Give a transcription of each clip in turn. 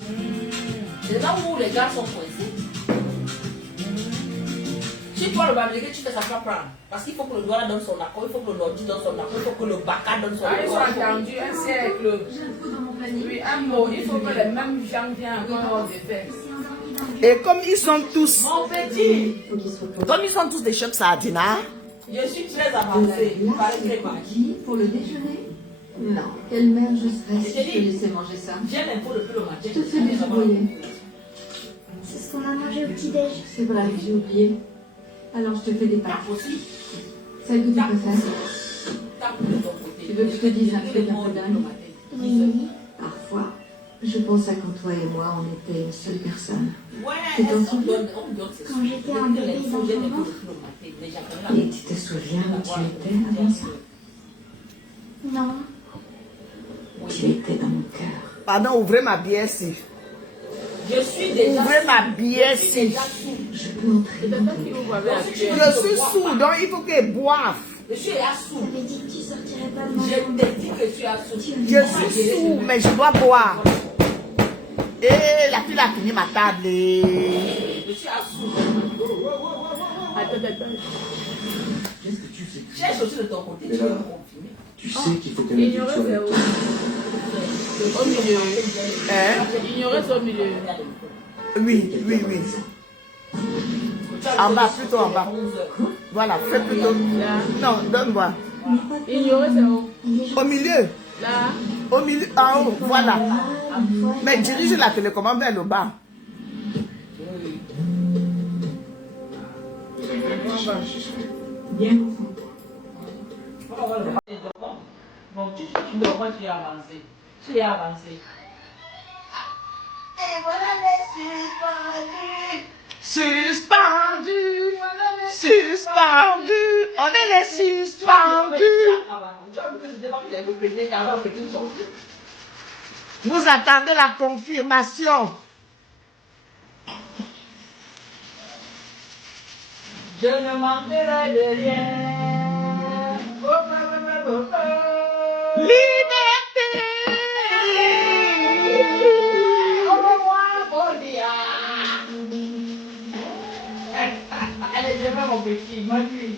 C'est là où les gars sont coincés. Si toi le barbecue, tu fais ça pas prendre. Parce qu'il faut que le Douala donne son accord, il faut que le Nordi donne son accord, il faut que le Baka donne son accord. Ils ont attendu un siècle. Oui, un mot, il faut que les mêmes gens viennent encore de faire. Et comme ils sont tous... Mon petit, Comme ils sont tous des chefs sardinards. je suis très avancée. Pour le déjeuner? Non. Quelle mère je serais si je te laissais manger ça? J'ai l'impôt depuis le matin. Je te fais débrouiller. C'est ce qu'on a mangé au petit-déj. C'est vrai, j'ai oublié. Alors je te fais des pâtes. Aussi, Celle que tu préfères. tape de ton côté. Tu veux que je te dise un truc un peu dingue? Oui. Parfois, je pense à quand toi et moi, on était une seule personne. Ouais, Tu t'en on souviens? donne ce Quand j'étais un bébé dans ton ventre. Et tu te souviens où tu étais avant ça? Non. Tu étais dans mon cœur. Pardon, ouvrez ma bière si. Je suis déjà Ouvrez ma bière je suis si. déjà sous. Je peux entrer dans ton cœur. Je suis sourd, donc il faut qu'elle boive. Je suis à sous. T'avais dit que tu sortirais pas de Je mon t'ai dit que tu as sous. Je suis sourd, mais je dois boire. Et la fille a fini ma table. Je suis à sous. Cherche aussi de ton côté, tu veux me confirmer. Tu sais qu'il faut qu'elle Ignorer, c'est soit au milieu. Hein? Ignorer, c'est au milieu. Oui, oui, oui. En bas, plutôt en bas. Voilà, fais plutôt. Non, donne-moi. Ignorer, c'est où? Au milieu. Là. Au milieu, en haut, voilà. Mais dirige la télécommande vers le bas. Bien. Bon, tu dois tu as avancé. Tu as avancé. Et voilà les Suspendus, suspendus, on est les suspendus. Vous attendez la confirmation. Je ne manquerai de rien. Liberté. Au revoir, mon dia. Allez, je vais mon petit, moi lui.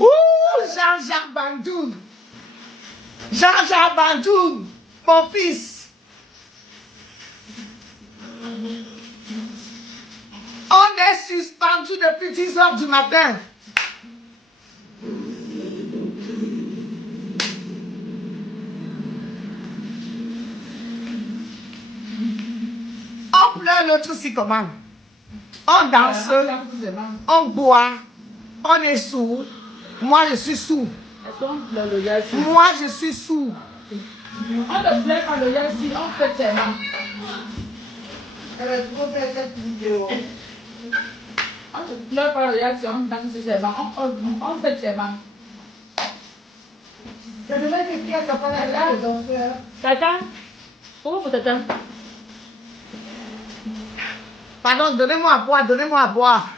Ouh, Jean-Jacques Bandoum. Jean-Jacques Bandoum, mon fils. On est suspendu depuis 10 heures du matin. On pleure l'autre aussi comment? On danse, on boit, on est sourd. Moi, je suis sourd. Moi, je suis sourd. On ne plaît pas le yassi, on fait ses mains. On ne plaît pas le yassi, on danse ses mains. On fait ses mains. Je devais t'écrire à ta parole là, donc. Tata? Pourquoi vous tata? Pardon, donnez-moi à boire, donnez-moi à boire.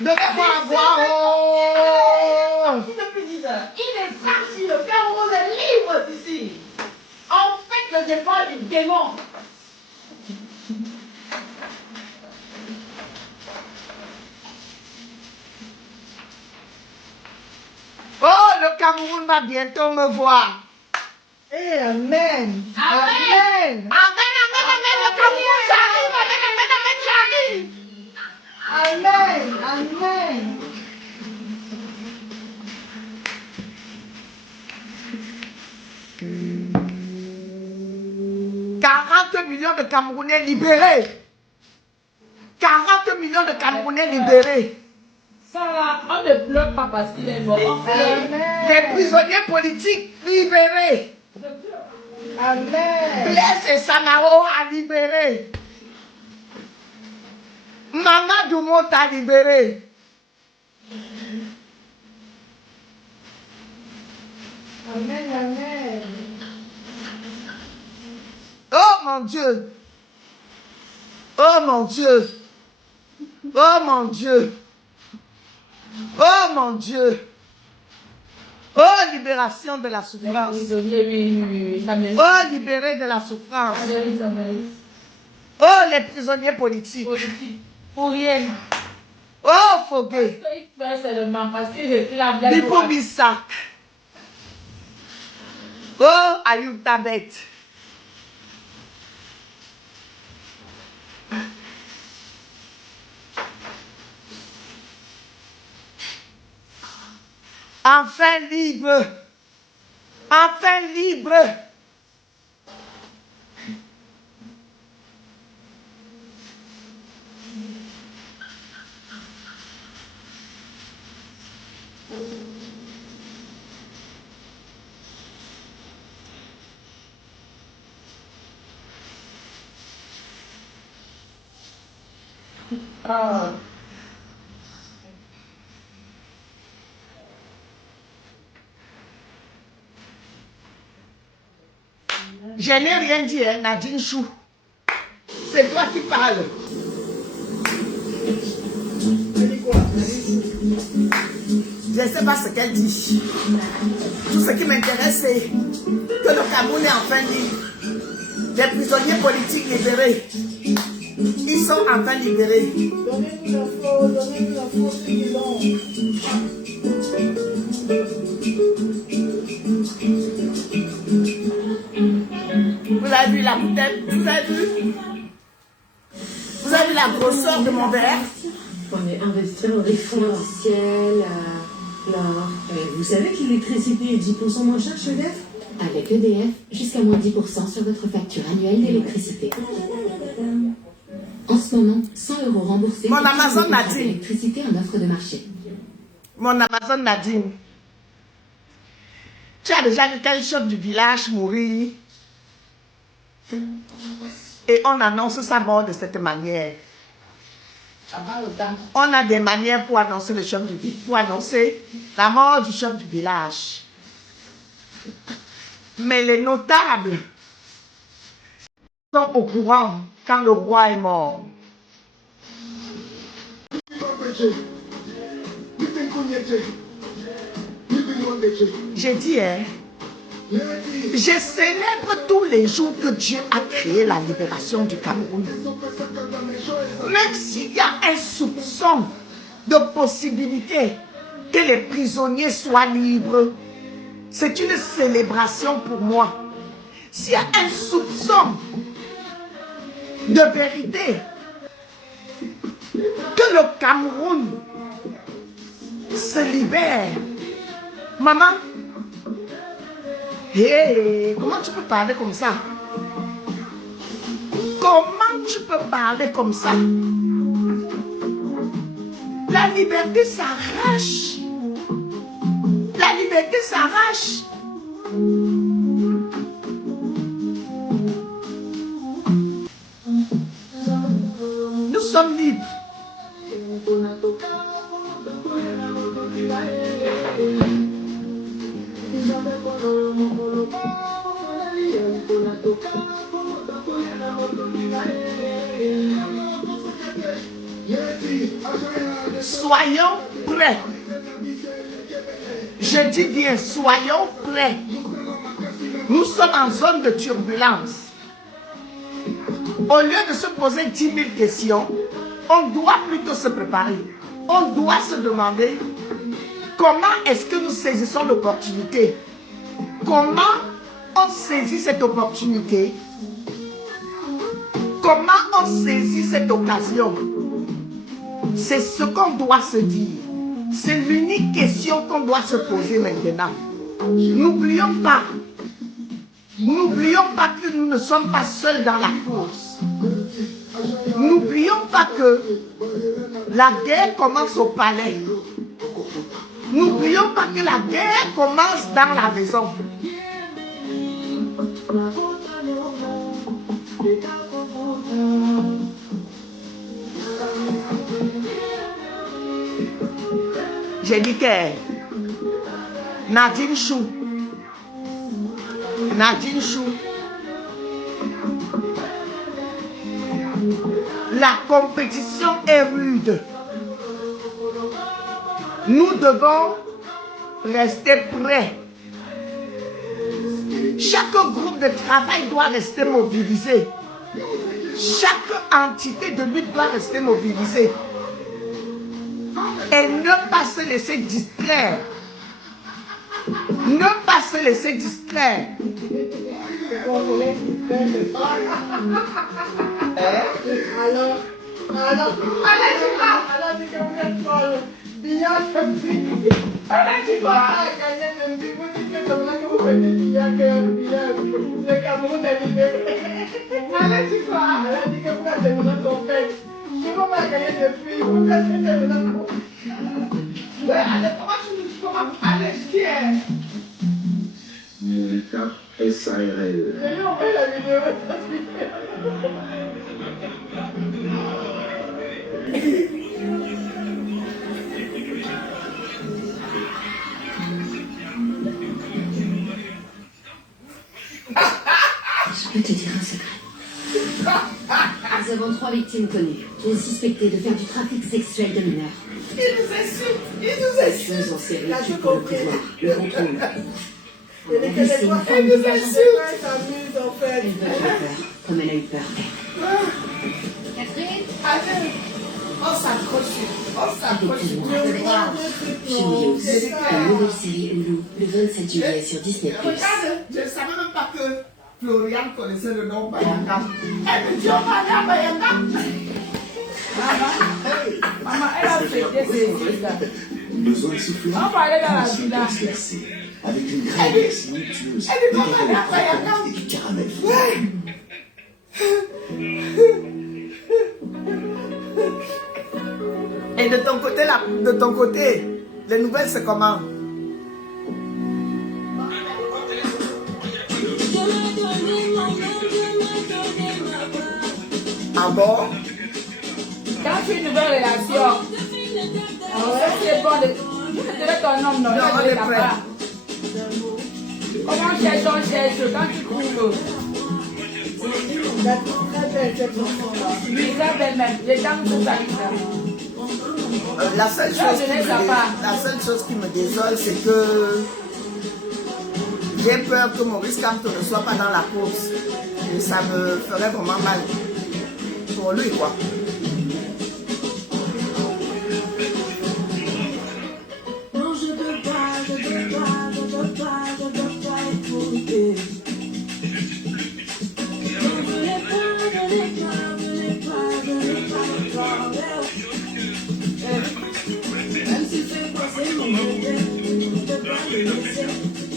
Donnez-moi à boire. Oh. Il est sorti, le père Rose est libre d'ici. En fait, le départ du démon. Oh, le Cameroun va bientôt me voir. Eh, amen. Amen. Amen, amen, amen. Le Cameroun, j'arrive. Amen, amen, amen, j'arrive. Amen, amen. 40 millions de Camerounais libérés. 40 millions de Camerounais libérés. Ça là, on ne pleure pas parce qu'il est mort. On pleure. Des prisonniers politiques libérés. Amen. Blaise et Sanaro a libéré. Mamadou Monte a libéré. Amen, amen. Oh mon Dieu. Oh mon Dieu. Oh mon Dieu. Oh mon Dieu. Oh, libération de la souffrance. Oui. Oh, libéré de la souffrance. Oh, les prisonniers politiques. Pour rien. Oh, Fogué. Il fait seulement parce qu'il a bien. Lipo Bissak. Oh, Ayoub Tabet. Enfin libre. Enfin libre. Ah. Je n'ai rien dit, hein, Nadine Chou. C'est toi qui parles. Je ne sais pas ce qu'elle dit. Tout ce qui m'intéresse, c'est que le Cameroun est enfin libre. Les prisonniers politiques libérés. Ils sont enfin libérés. Donnez-nous l'info, c'est long. Vous avez vu la bouteille? Vous avez vu? Vous avez vu la grosseur de mon verre? On est investi dans les fonds ciel, l'or. Vous savez que l'électricité est 10% moins chère chez EDF? Avec EDF, jusqu'à moins 10% sur votre facture annuelle d'électricité. En ce moment, 100 € remboursés. Mon Amazon Nadine. L'électricité en offre de marché. Mon Amazon Nadine. Tu as déjà vu quel chef du village mourir? Et on annonce sa mort de cette manière. On a des manières pour annoncer le chef du village, pour annoncer la mort du chef du village. Mais les notables sont au courant quand le roi est mort. J'ai dit, hein, je célèbre tous les jours que Dieu a créé la libération du Cameroun. Même s'il y a un soupçon de possibilité que les prisonniers soient libres, c'est une célébration pour moi. S'il y a un soupçon de vérité, que le Cameroun se libère. Maman, hey, comment tu peux parler comme ça? Comment tu peux parler comme ça? La liberté s'arrache. La liberté s'arrache. Nous sommes libres. Soyons prêts. Je dis bien, soyons prêts. Nous sommes en zone de turbulence. Au lieu de se poser 10 000 questions, on doit plutôt se préparer. On doit se demander comment est-ce que nous saisissons l'opportunité. Comment on saisit cette opportunité? Comment on saisit cette occasion? C'est ce qu'on doit se dire. C'est l'unique question qu'on doit se poser maintenant. N'oublions pas que nous ne sommes pas seuls dans la course. N'oublions pas que la guerre commence au palais. N'oublions pas que la guerre commence dans la maison. J'ai dit que Nadine Chou. Nadine Chou. La compétition est rude. Nous devons rester prêt. Chaque groupe de travail doit rester mobilisé. Chaque entité de lutte doit rester mobilisée. Et ne pas se laisser distraire. Ne pas se laisser distraire. SARL. Je peux te dire un secret. Nous avons 3 victimes connues, qui est suspectées de faire du trafic sexuel de mineurs. Il nous insulte. Il nous insulte. Tueuses en série qui pour le pouvoir, le contrôle. Et les Québécois, Elle nous insulte. s'amusent en fait. Elle veut faire peur, comme elle a eu peur. Catherine, Allez. On s'accroche. On s'accroche. Chez News, la nouvelle série Hulu, le 27 juillet sur Disney+. Regarde, je ne savais même pas que Florian connaissait le nom Bayanga. Elle me dit, on va aller à Bayanga. Maman, elle a fait des séries là. Besoin de souffler. On va aller dans la Tension villa. transversée, avec une crème somptueuse, elle est des pas mal, la carottes Bayanga. et du caramel. Et de ton côté, les nouvelles, c'est comment? Ah bon? Quand tu as une nouvelle relation, c'est bon de... Tu devais ton homme, non? Non, on est prêt. Comment on cherche quand tu trouves? La trouve très belle cette chanson-là. Lui, très belle même. Les dames sont à lui. La seule chose qui me désole, c'est que j'ai peur que Maurice Kamto ne soit pas dans la course. Et ça me ferait vraiment mal. Pour lui, quoi. Non, je peux pas écouter. Même si c'est passé mon bébé, je peux pas le laisser.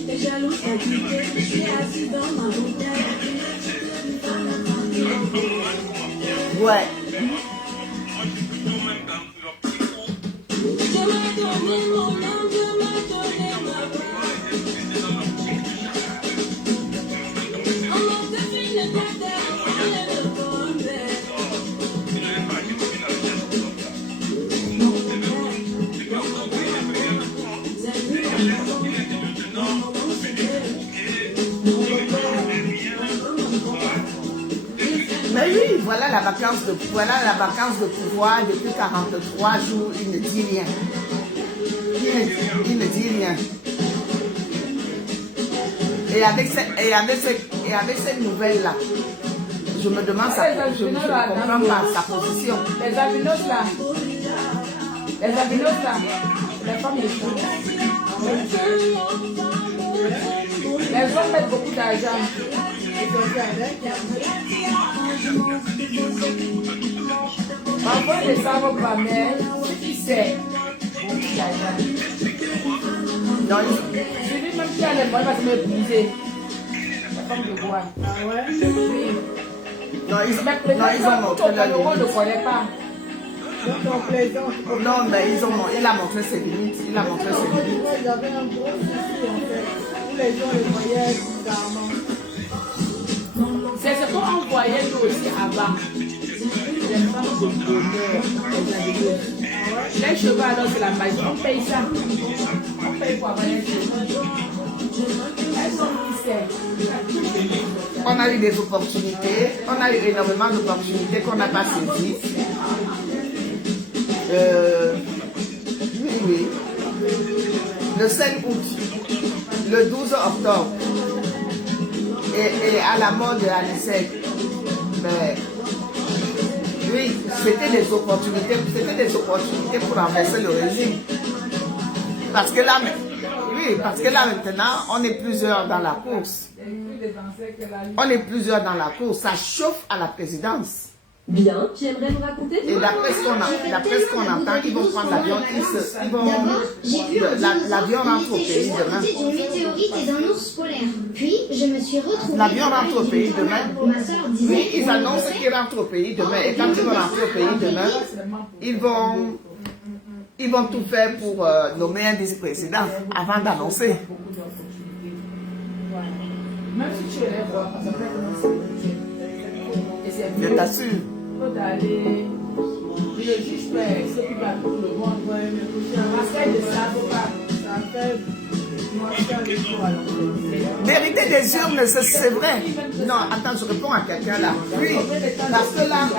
T'es jalouse, t'as quitté, je suis assis dans ma bouteille. Ouais. Je m'ai donné mon âme, je m'ai donné ma voix. On m'a fait le terre, on est le bonheur. Mais oui, voilà la vacance de pouvoir. Depuis 43 jours, il ne dit rien. Il ne dit rien. Et avec cette nouvelle-là, je me demande je ne comprends pas sa position. Les albinos là. Les albinos là. Les femmes les femmes. Les hommes mettent beaucoup d'argent. Parfois, ils ne savent pas, mais ce qui sait, beaucoup d'argent. Je dis même si elle est bonne, elle va se m'épouser. La femme de bois. Ah ouais? Oui. Non, ils ont montré On leur ne limite. connaît pas. Donc on plaisante. Non, mais il a montré ses limites. Il a montré ses limites. Il y avait un gros souci en fait. Où les gens le voyaient bizarrement. C'est ce qu'on voyait nous aussi avant. Les femmes de bonheur, les albinos. Les cheveux, alors c'est la magie. On paye ça. On paye pour avoir les cheveux. Elles sont qui c'est. On a eu des opportunités. On a eu énormément d'opportunités qu'on n'a pas saisies. Oui. le 5 août, le 12 octobre, et à la mort de Anicet. Mais oui, c'était des opportunités pour renverser le régime. Parce que là, maintenant, on est plusieurs dans la course. On est plusieurs dans la course. Ça chauffe à la présidence. Bien, tu aimerais nous raconter? Et d'après ce qu'on entend, ils vont prendre l'avion. L'avion rentre au pays demain. d'une météorite et d'un ours polaire. Puis, je me suis retrouvée... L'avion rentre au pays demain. Ma soeur disait... Oui, ils annoncent qu'ils rentrent au pays demain. Et quand ils vont rentrer au pays demain, ils vont tout faire pour nommer un vice-président avant d'annoncer. Même si tu es là, ça peut Je t'assure. le juge fait ce qu'il va pour le monde. L'aspect de ça, ça fait... Vérité des urnes, c'est vrai. Non, attends, je réponds à quelqu'un là. Oui, parce que là,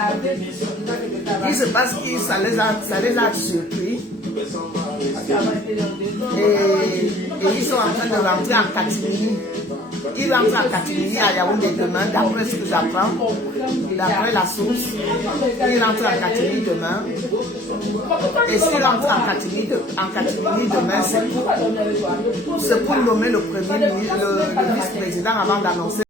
il se passe que ça les a surpris. Et ils sont en train de rentrer en Katimini. Ils rentrent en Katimini à Yaoundé demain, d'après ce que j'apprends, d'après la source. Ils rentrent en Katimini demain. Et s'ils rentrent en Katimini demain, c'est pour nommer le premier ministre, le vice-président avant d'annoncer.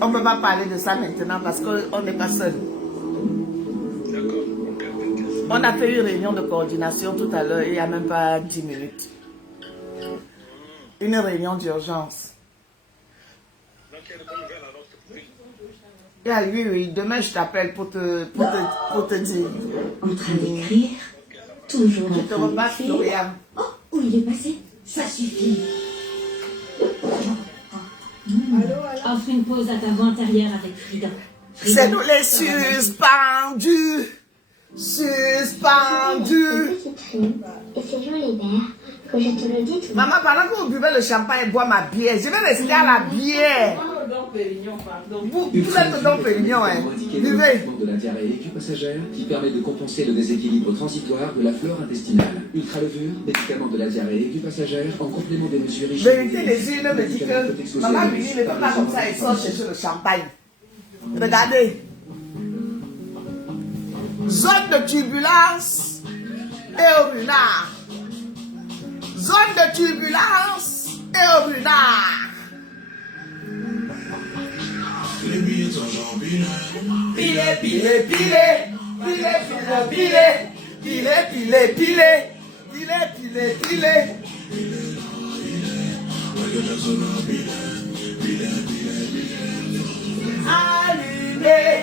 On ne peut pas parler de ça maintenant parce qu'on n'est pas seul. On a fait une réunion de coordination tout à l'heure, il n'y a même pas 10 minutes. Une réunion d'urgence. Oui, demain je t'appelle pour te dire. En train d'écrire, toujours Je te repasse, Florian. Oh, où il est passé? Ça suffit. Offre une pause à ta voix antérieure avec Frida. C'est nous les suspendus. Suspendus. Et c'est joli vert, que je te le dis tout. Maman, pendant que vous buvez le champagne et boire ma bière, je vais rester à la bière. Vous êtes dans Pérignon, hein. Buvez. De la diarrhée aiguë passagère qui permet de compenser le déséquilibre transitoire de la flore intestinale. Ultra-levure, médicament de la diarrhée aiguë passagère en complément des mesures hygiéniques. Vérité, les yeux me disent que maman lui dit ne peut pas comme ça et sort chercher le champagne. Regardez. Zone de turbulence et au runard. Zone de turbulence et au runard. Les billets sont genre Pile. Allumez.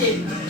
Adieu.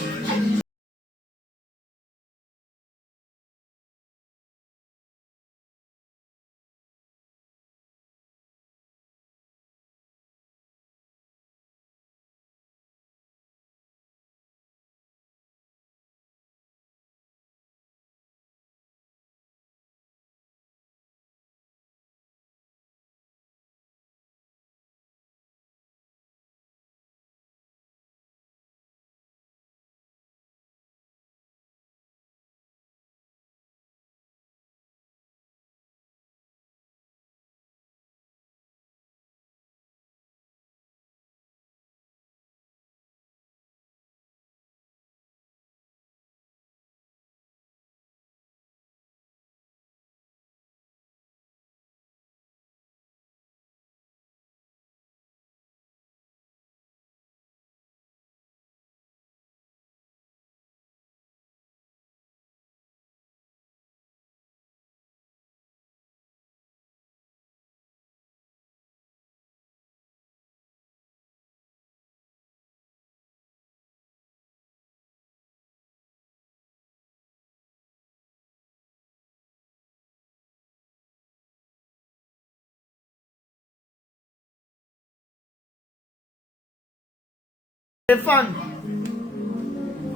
Téléphone.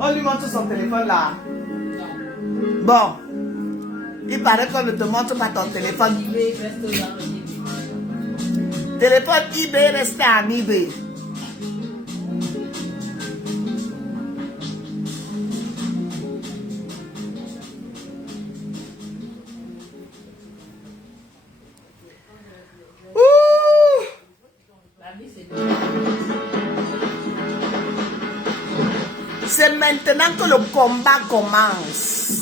On lui montre son téléphone là. Bon. Il paraît qu'on ne te montre pas ton téléphone. Téléphone eBay reste en eBay. C'est maintenant que le combat commence.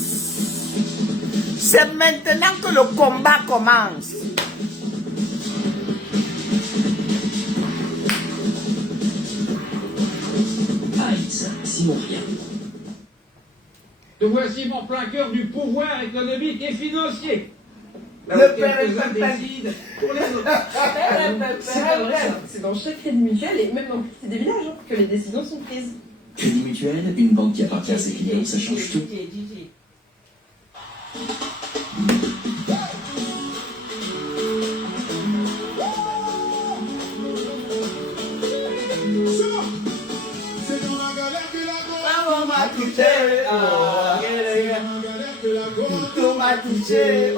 C'est maintenant que le combat commence. Simon Rien. Te voici mon plein cœur du pouvoir économique et financier. Là Le où quelques-uns décident pour les autres. C'est pas vrai, ça. C'est dans chaque crédit mutuel et même dans le petit des villages hein, que les décisions sont prises. Crédit Mutuel, une banque qui appartient à ses clients, ça change tout. On m'a touché, tout m'a touché,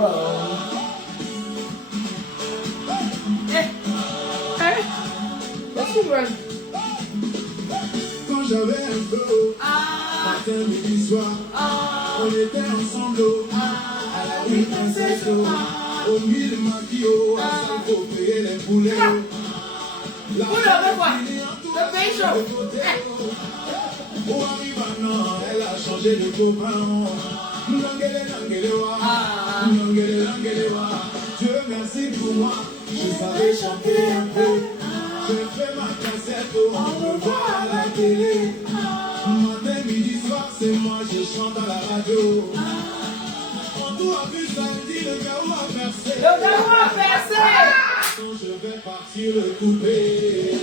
Quand j'avais un peu, matin, midi, soir, on était ensemble, à la rue Princesse, au mille maquillots, à ça faut payer les poulets. La Le pays chaud. Oh, arrive maintenant, elle a changé de copain. Langele, Dieu merci pour moi, je savais chanter un peu. J'ai fait ma cassette, on me voit à la télé. Matin, midi, soir, c'est moi, je chante à la radio. Quand tout a vu samedi, le garou a percé. Le garou a percé. Quand je vais partir le couper.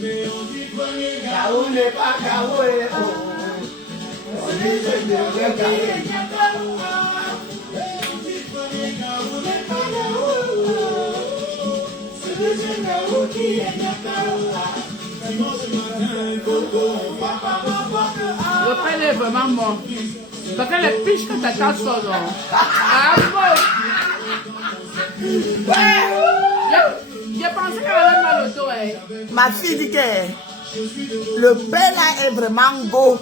Mais on dit premier garou n'est pas garou et oh. On dit premier garou n'est pas garou. Mais on dit premier garou n'est pas garou. C'est le deuxième garou qui est garou. Dimanche matin, coco, papa, papa. Le prêt est vraiment mort. Parce que les piches que t'as cassées, non. Ah bon. J'ai pensé qu'elle avait mal au dos. Ma fille dit que le père là est vraiment beau.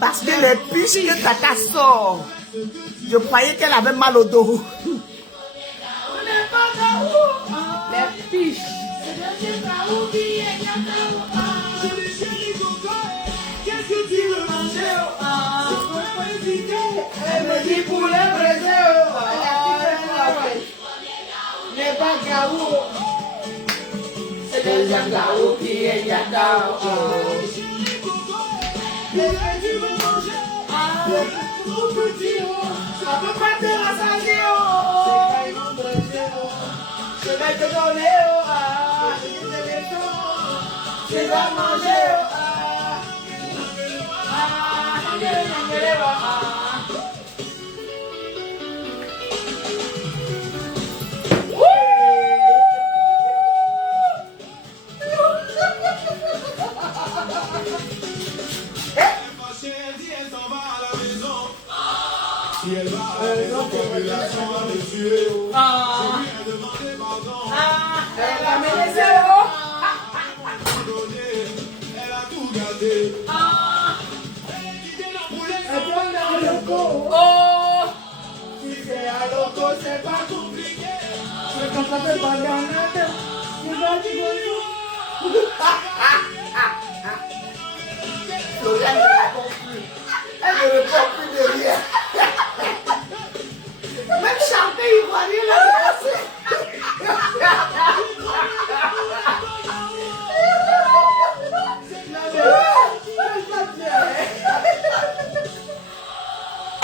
Parce que les piches que Tata sort, je croyais qu'elle avait mal au dos. Les piches. Qu'est-ce que tu veux manger? Elle me dit pour les braiser. N'est pas garou. C'est le deuxième garou qui est garou. Qu'est-ce que tu veux manger? Trop petit, Ça peut pas te rassasier. Je vais te donner. Tu vas manger.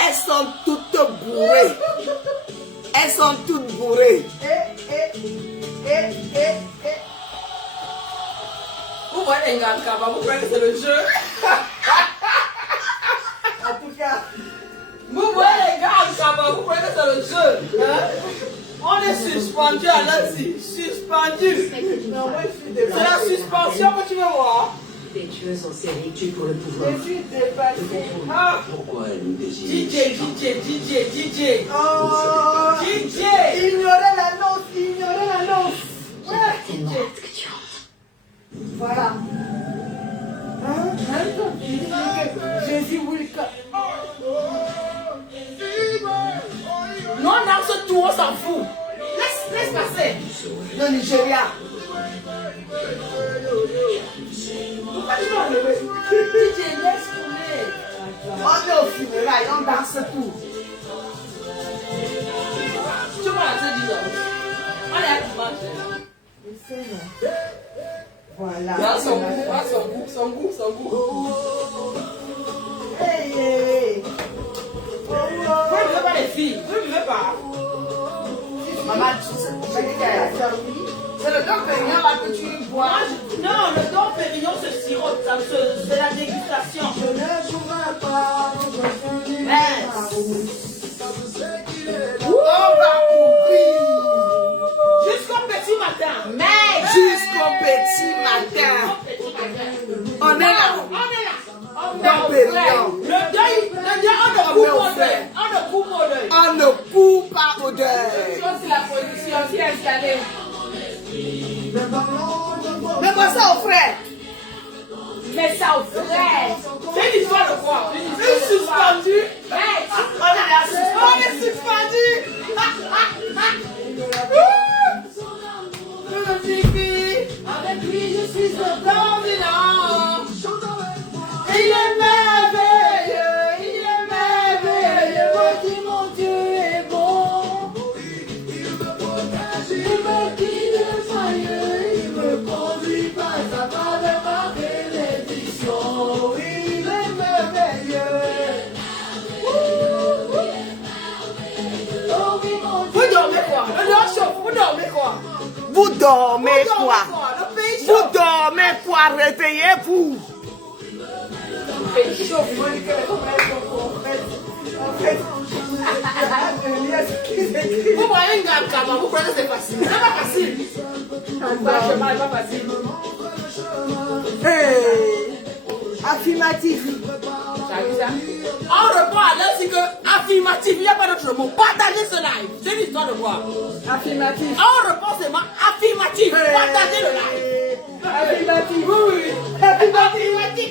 Elles sont toutes bourrées. Elles sont toutes bourrées. Vous voyez, vous croyez que c'est le jeu? En tout cas, Vous voyez les gars, vous croyez que c'est le jeu? Hein? On est suspendu à l'Asie. Suspendu. C'est la suspension que tu veux voir. Des tueuses en série tuent pour le pouvoir. je suis dépassée. Ah. Pourquoi elle nous désire? DJ. Oh, DJ. ignorez l'annonce, ignorez l'annonce. J'ai tellement hâte que tu rentres. Voilà. Jésus Wilka. Non, dans ce tour, on s'en fout. Laisse passer. Le Nigeria. Pourquoi tu vas enlever? DJ, laisse couler. On est au funérailles, on danse tout. Tu vois la tête du homme. On est à dimanche. Voilà. Là, son goût. Hey, hey. Vous ne buvez pas les filles. Vous ne buvez pas. Maman, c'est le Dom Pérignon là que tu bois. Non, le Dom Pérignon se sirote. C'est la dégustation. Je ne pourrais pas. On va courir. Jusqu'au petit matin. Jusqu'au petit matin. On est là. Dom Pérignon. Le deuil, on ne coupe au deuil. On ne coupe pas au deuil. C'est la position qui est installée. Mais moi ça au frère. Mais ça au frère. C'est une histoire de quoi? Une suspendue. On est suspendu. Avec lui, je suis un candidat. Il est merveilleux, mon Dieu est bon. Il me guide joyeux, il me conduit pas à pas de ma bénédiction. Il est merveilleux. Oh oui, mon Dieu. Vous dormez quoi? Vous dormez quoi? Vous dormez quoi? Le pays Vous dormez quoi? Réveillez-vous. chaud. Vous voyez une gamme, vous croyez que c'est facile? C'est pas facile. Franchement, c'est pas facile. Hey. Affirmatif. On reprend à l'heure, c'est que affirmatif, il n'y a pas d'autre mot. Partagez ce live. C'est une histoire de quoi? Affirmatif. On reprend seulement affirmatif. Partagez le live. Affirmatif. Oui. Affirmatif.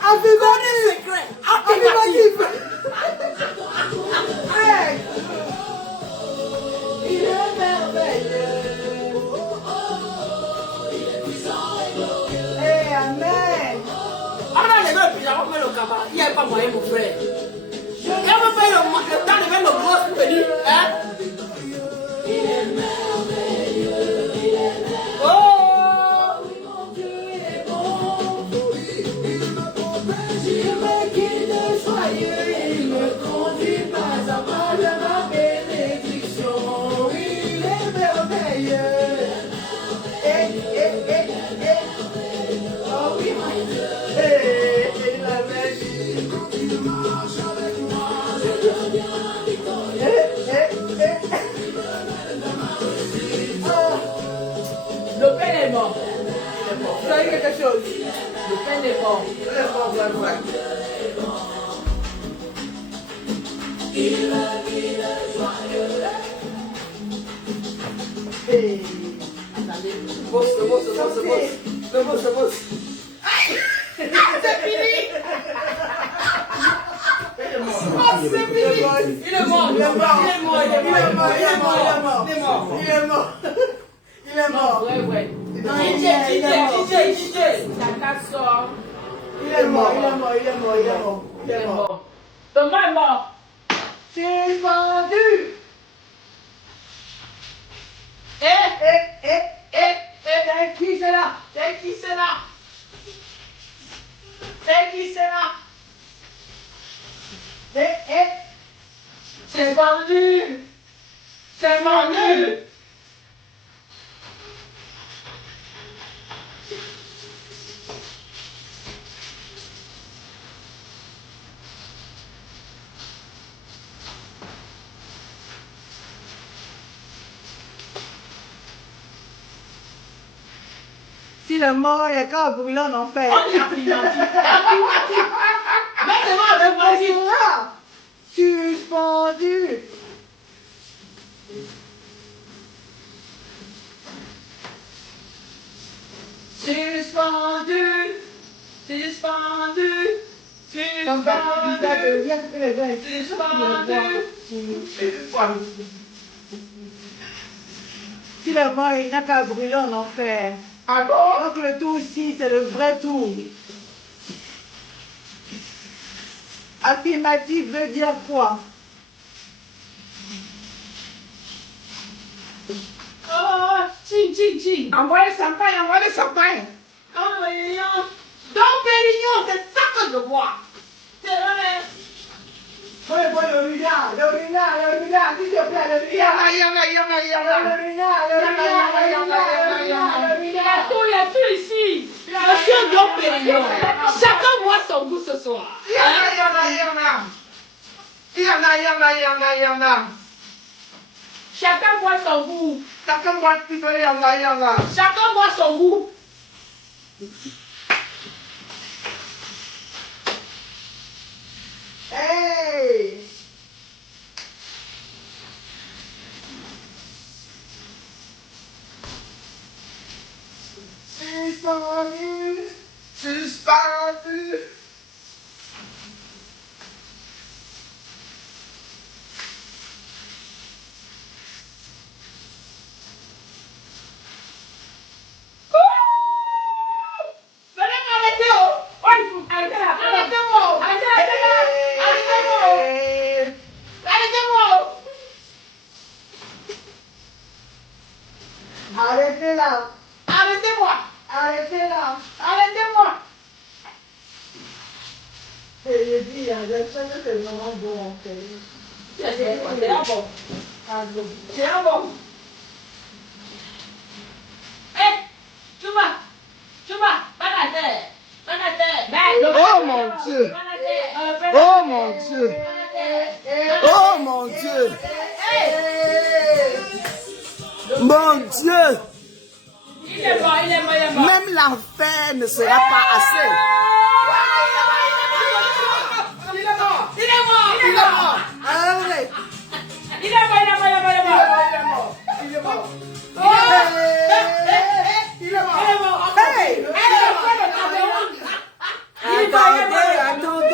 Affirmatif. Secret. Affirmatif. Hey. Il est merveilleux. Hey, amen. On a les deux pyjamas, on met le cabas. Il n'y a pas moyen, mon frère. Et on va faire le temps de mettre le gros venu. Hein? Il est merveilleux. Oh! Oui, mon Dieu est bon. Il me protège, il me guide joyeux. Il me conduit pas à pas de ma bénédiction. Il est merveilleux. Oh oui, mon Dieu. Hey, la magie. Le père est mort. Vous avez quelque chose? Le père est mort. Il est mort, ouais. Hey. Le boss. Aïe! C'est fini! C'est fini! Il est mort. Ouais. DJ. Chaka sort. Il est mort. Thomas est mort. Suspendu! C'est qui c'est là? C'est vendu! Si le mort est encore brûlant en enfer. Suspendu. Si le mort est n'a qu'à brûler en enfer. Donc le tour-ci, c'est le vrai tour. Affirmatif veut dire quoi? Oh, Ching. Envoyez champagne. Oh, Pérignon. Donc, Pérignon, c'est ça que je vois. C'est vrai. Le ruinard, s'il te plaît, le Il y a tout ici. Monsieur Don Pérignon. Chacun voit son goût ce soir. Il y en a. Chacun voit son goût. Chacun voit ce qu'il veut, il y en a. Chacun voit son goût. Hey! Suspendu. Arrêtez-moi. Et je dis, j'ai l'impression que c'est vraiment bon en fait. C'est un bon. C'est un bon. Chouba, pas la terre. Oh mon Dieu. Oh mon Dieu. Oh mon Dieu. Mon Dieu. Il est mort. Même l'enfer ne sera pas assez. Il est mort. Allez. Il est mort. Hey. Attendez, non.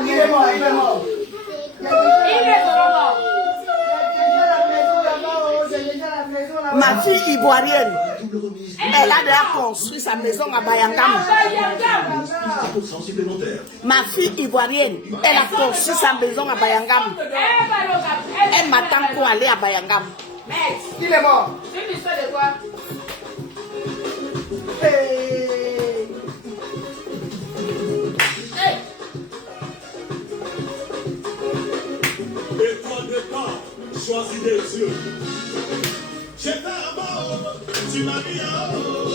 Il est mort. Ma fille ivoirienne, elle a déjà construit sa maison à Bayangam. Ma fille ivoirienne, elle a construit sa maison à Bayangam. Elle m'attend pour aller à Bayangam. Il est mort. C'est une histoire de quoi? Étoile de corps, choisis des yeux. J'étais en bas, tu m'as mis en haut.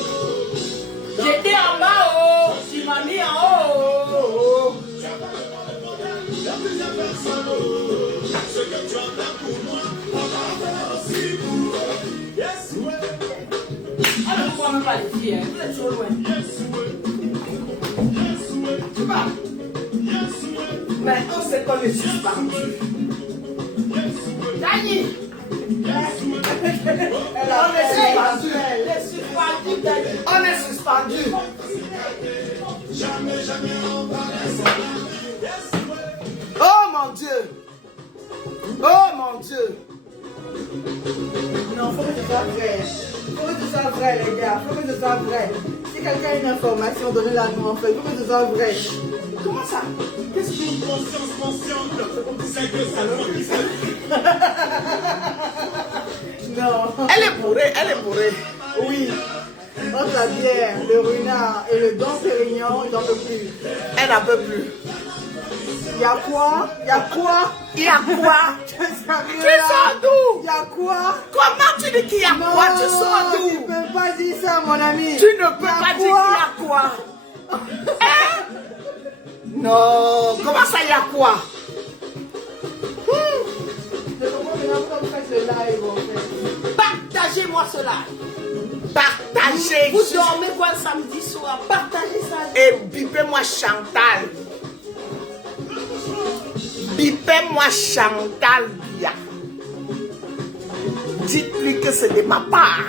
J'étais en bas. loin ici, hein. Vous êtes trop loin. Tu vas. Mais on sait qu'on est suspendu. Dani! On est suspendu. Oh mon Dieu. Oh mon Dieu. Non, faut que ce soit vrai. Faut que ce soit vrai, les gars. Faut que ce soit vrai. Si quelqu'un a une information, donnez-la nous en fait. Faut que ce soit vrai. Comment ça? Qu'est-ce que Non. Elle est bourrée, elle est bourrée. Oui. Entre la bière, le renard et le Don Pérignon, ils n'en peuvent plus. Elle n'en peut plus. Il y a quoi? Il y a quoi? Il y a quoi? Tu Tu sors d'où? Il y a quoi? Comment tu dis qu'il y a quoi? Tu sors Tu d'où? ne peux pas dire ça, mon ami. Tu ne peux pas dire qu'il y a quoi? Hein? Non, comment ça il y a quoi? Je comprends maintenant pourquoi vous faites ce live, en fait. Partagez-moi cela. Partagez. Vous dormez quoi le samedi soir? Partagez ça. Et bipez-moi Chantal. Bipez-moi Chantal Bia. Dites-lui que c'est de ma part.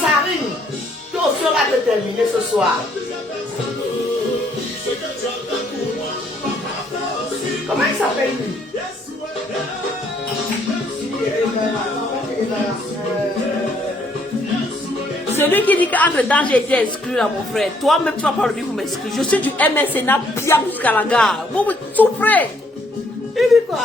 Sarine, tu seras déterminé ce soir. Comment il s'appelle lui? Celui qui dit qu'entre-temps j'ai été exclu là, mon frère. Toi-même, tu vas pas le dire pour m'exclure. Je suis du MSNA bien jusqu'à la gare. Vous souffrez. Il dit quoi?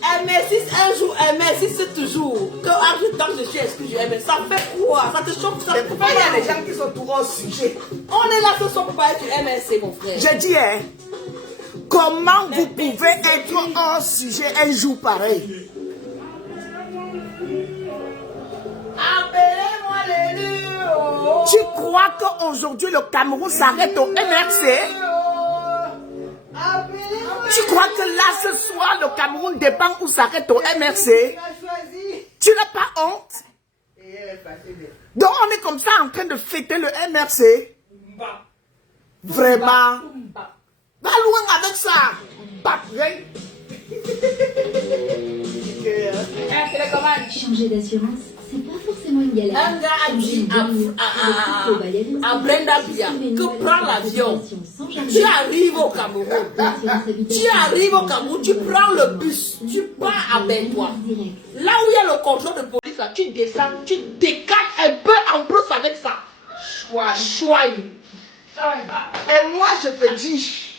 MS6 un jour, MS6 toujours. Que entre-temps je suis exclu du MS. Ça fait quoi? Ça te choque? Ça Mais te pourquoi il y a des gens qui sont tout hors sujet? On est là ce soir pour parler du MSC, mon frère. Je dis, hein, comment vous pouvez être hors sujet un jour pareil? Appelez-moi l'élu. Tu crois qu'aujourd'hui le Cameroun s'arrête au MRC? Tu crois que là ce soir le Cameroun dépend où s'arrête au MRC? Tu n'as pas honte? Donc on est comme ça en train de fêter le MRC? Vraiment? Va loin avec ça. Changer d'assurance, c'est pas forcément une galère. Un gars a dit à Brenda Bia que prends l'avion. Tu arrives au Cameroun. Tu arrives au Cameroun, tu prends le bus, tu pars à Bentois. Là où il y a le contrôle de police, là, tu descends, tu décales un peu en brousse avec ça. Choix. Et moi je te dis,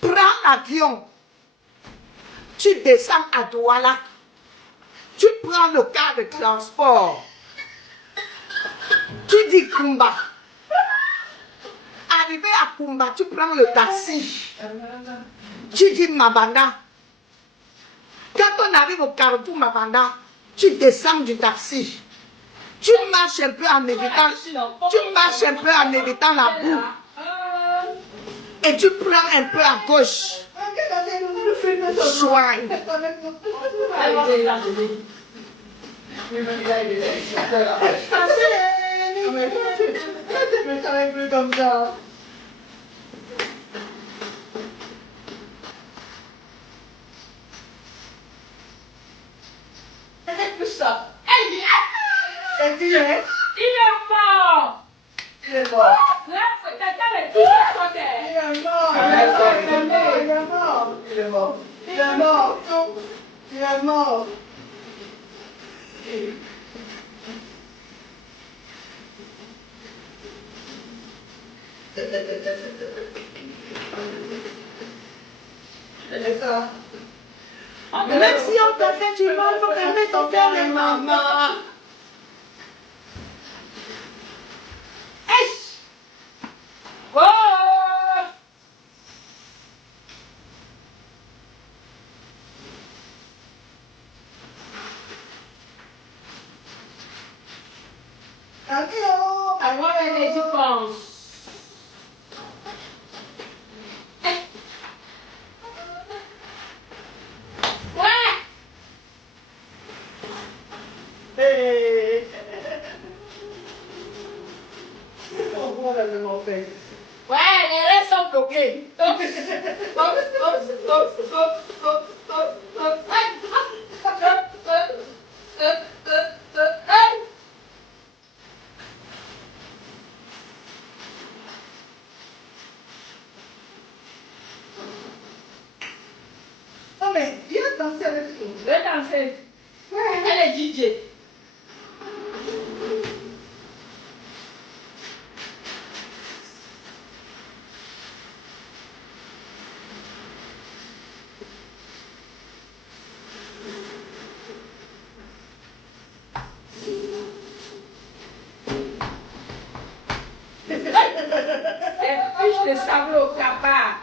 prends l'avion. Tu descends à Douala. Tu prends le car de transport. Tu dis Kumba. Arrivé à Kumba, tu prends le taxi. Tu dis Mabanda. Quand on arrive au carrefour Mabanda, tu descends du taxi. Tu marches un peu en évitant, la boue. Et tu prends un peu à gauche. Choix. Il est mort. Il est mort. Là, c'est quelqu'un de tout à côté. Il est mort. Il est mort. Il est mort. Il est mort. Il est mort. Même si on t'a fait du mal, faut calmer ton père et maman. Oh! en fait. Ouais, les restes sont bloqués. Non mais, viens danser avec nous. Je vais danser. Elle est DJ. Je te savais au capa.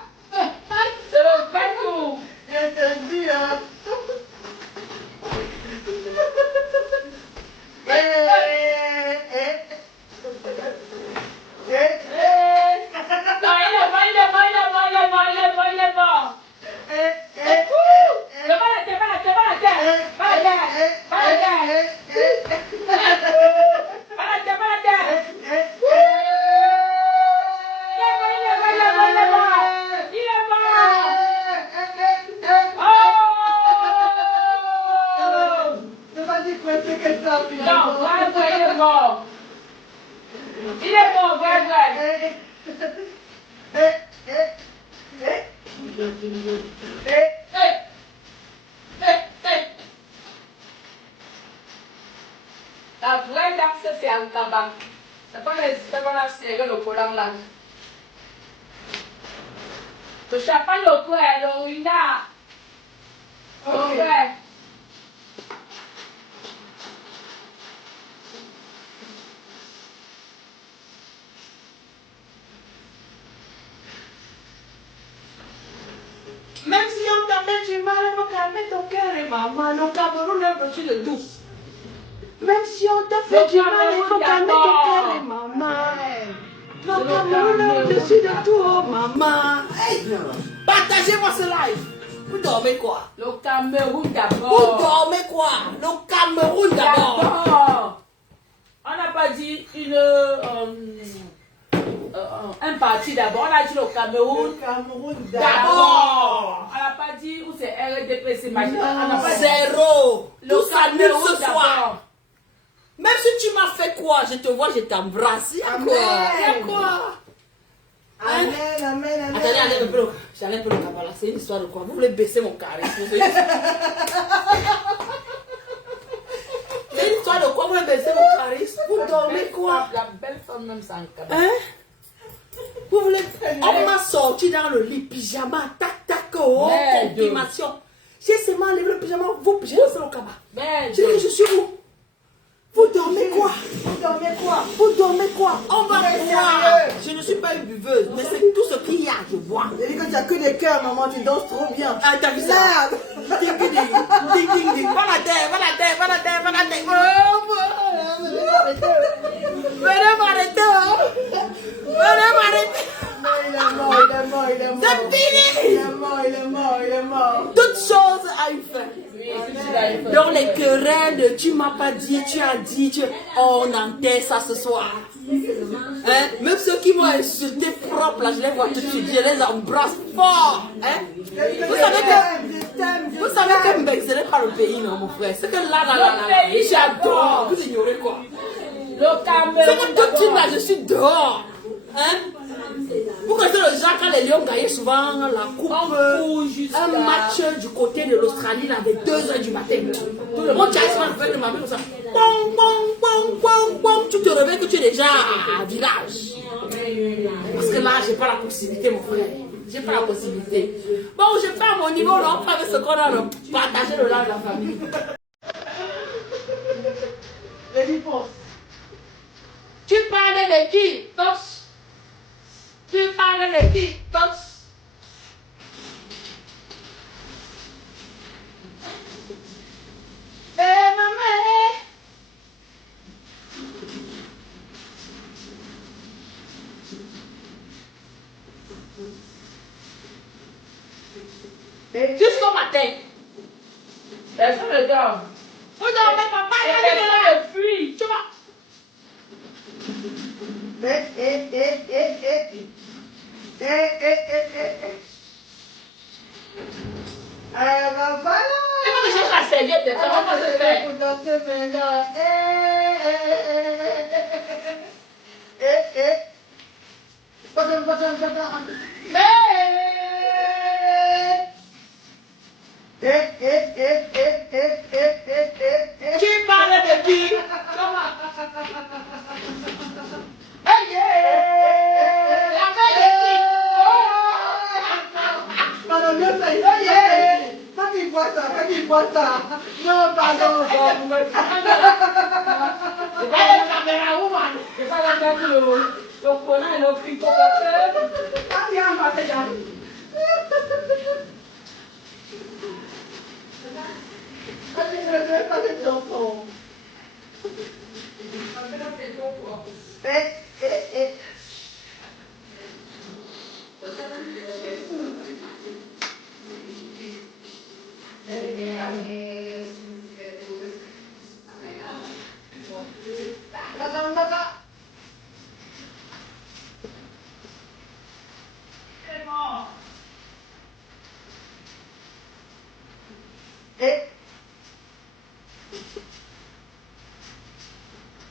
C'est le bateau. Je te dis, hein. Non, il est mort, il est mort, il est mort, il est mort, il est mort, il est mort. Va la terre, va la terre, va la terre. Va la terre, va la terre. Va la terre, va la terre. Non, vrai, vrai, il est mort. Il est mort, vrai, vrai. La vraie danse, c'est un tabac. C'est pas qu'on a serré le collant là. Le champagne, le frère, le ruinard. Le frère. Même si on t'a fait du mal, on va calmer ton cœur et maman, nos Cameroun est reçu de douce. Même si on t'a fait du mal, il faut calmer ton cœur et maman. Nos Cameroun est au-dessus de tout, oh, maman. Hey, partagez-moi ce live. Vous dormez quoi? Le Cameroun Vous d'abord. dormez quoi? Le Cameroun d'abord. D'abord. On n'a pas dit un parti d'abord. On a dit le Cameroun. Le Cameroun D'abord. On n'a pas dit où c'est RDPC. On n'a pas dit Zéro. le Tout ça nul Cameroun ce soir. d'abord. Même si tu m'as fait quoi, je te vois, je t'embrasse. Il y a quoi? Il y a quoi? Amen, amen, amen. Attendez, j'allais un peu le cabala. C'est une histoire de quoi? Vous voulez baisser mon charisme? C'est une histoire de quoi? Vous voulez baisser mon charisme? Vous dormez quoi? La belle femme même sans cabane. Hein? Vous voulez... On m'a sorti dans le lit, pyjama, tac, tac, oh, Merde. confirmation. J'ai seulement enlevé le pyjama, vous, j'ai laissé le cabas. Merde. J'ai dit que je suis où? Vous dormez quoi? Vous dormez quoi? Vous dormez quoi? On va Mais boire. sérieux? Je ne suis pas une buveuse, mais c'est tout ce qu'il y a, je vois. J'ai dit que tu as que des cœurs, maman, tu danses trop bien. Ah, t'as vu ça? Merde. Ding, ding, ding, ding, ding, ding. Va la terre, va la terre, va la terre, va la terre. Venez m'arrêter, hein. Venez m'arrêter. Non, il est mort, il est mort, il est mort. C'est fini. Il est mort, il est mort, il est mort. Toute chose a une fin. Oui, c'est la fin. Dans les querelles de tu m'as pas dit, tu as dit, on enterre ça ce soir. Hein? Même ceux qui m'ont insulté propre, là, je les vois tout de suite, je les embrasse fort. Hein? Vous savez que Mbek, ce n'est pas le pays, non, mon frère. C'est que là, Le pays, j'adore. j'adore. Vous ignorez quoi? Le Cameroun. C'est que tout de suite, là, je suis dehors. Hein? Vous connaissez le genre quand les Lions gagnaient souvent la coupe, un match du côté de l'Australie, là, avec 2h du matin. Tout le monde tient souvent le fait de ma vie comme ça. Bong, bong, bong, bong, bong. Tu te réveilles que tu es déjà à village. Parce que là, j'ai pas la possibilité, mon frère. J'ai pas la possibilité. Bon, je fais à mon niveau, là, on peut avec ce qu'on a, là, partager le lard de la famille. Les réponses. Tu parles de qui? Tos. Tu parles de qui? Tos. Jusqu'au matin. Personne ne dort. Vous dormez, papa, il personne ne fuit. Tu vois? que je fasse serviette, ça va pas se faire. Tu parles de qui? Non, pardon.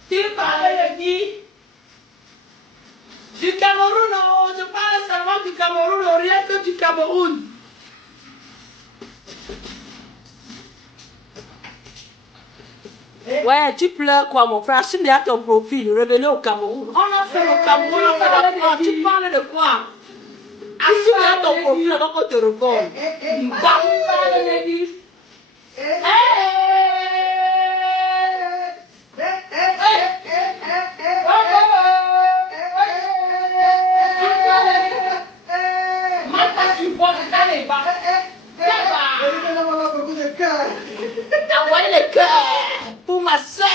Tu parles de qui? Du Cameroun, oh, je parle seulement du Cameroun, rien que du Cameroun. Ouais, tu pleures quoi, mon frère? Signe à ton profil, revenez au Cameroun. On a fait le Cameroun, on fait la France. Tu parles de quoi? Assume à ton profil avant qu'on te reconnaisse. Tu parles de l'église. T'as envoyé les cœurs pour ma soeur.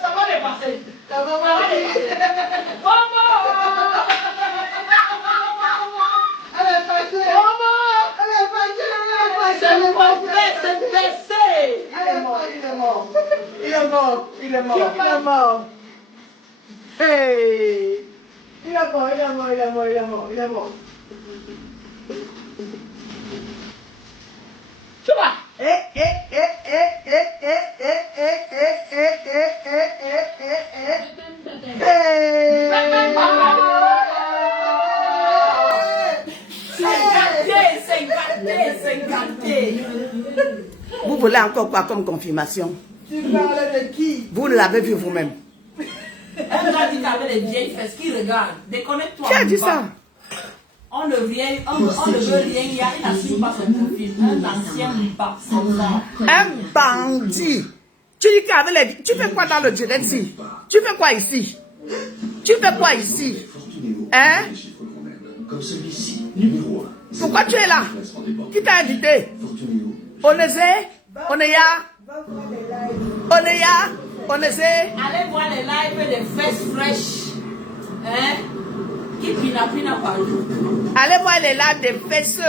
Ça va dépasser. Ça va dépasser. Il est mort. Hey! Il est mort. Tu vois? Vous voulez encore quoi comme confirmation? Tu parles de qui? Vous l'avez vu vous-même. Elle nous a dit qu'avec les vieilles fesses qui regardent, déconnecte-toi. Qui a dit ça? On ne veut rien, il n'assume pas son profil. Un ancien pas, c'est ça. Un bandit. Tu dis qu'avec les... Tu fais quoi dans le direct ici? Tu fais quoi ici? Hein? Comme celui-ci, numéro 1. Pourquoi tu es là? Qui t'a invité? Onésé? Onéa? Allez voir les lives des fesses fraîches. Hein? Qui pina partout. Allez voir les lives des fesses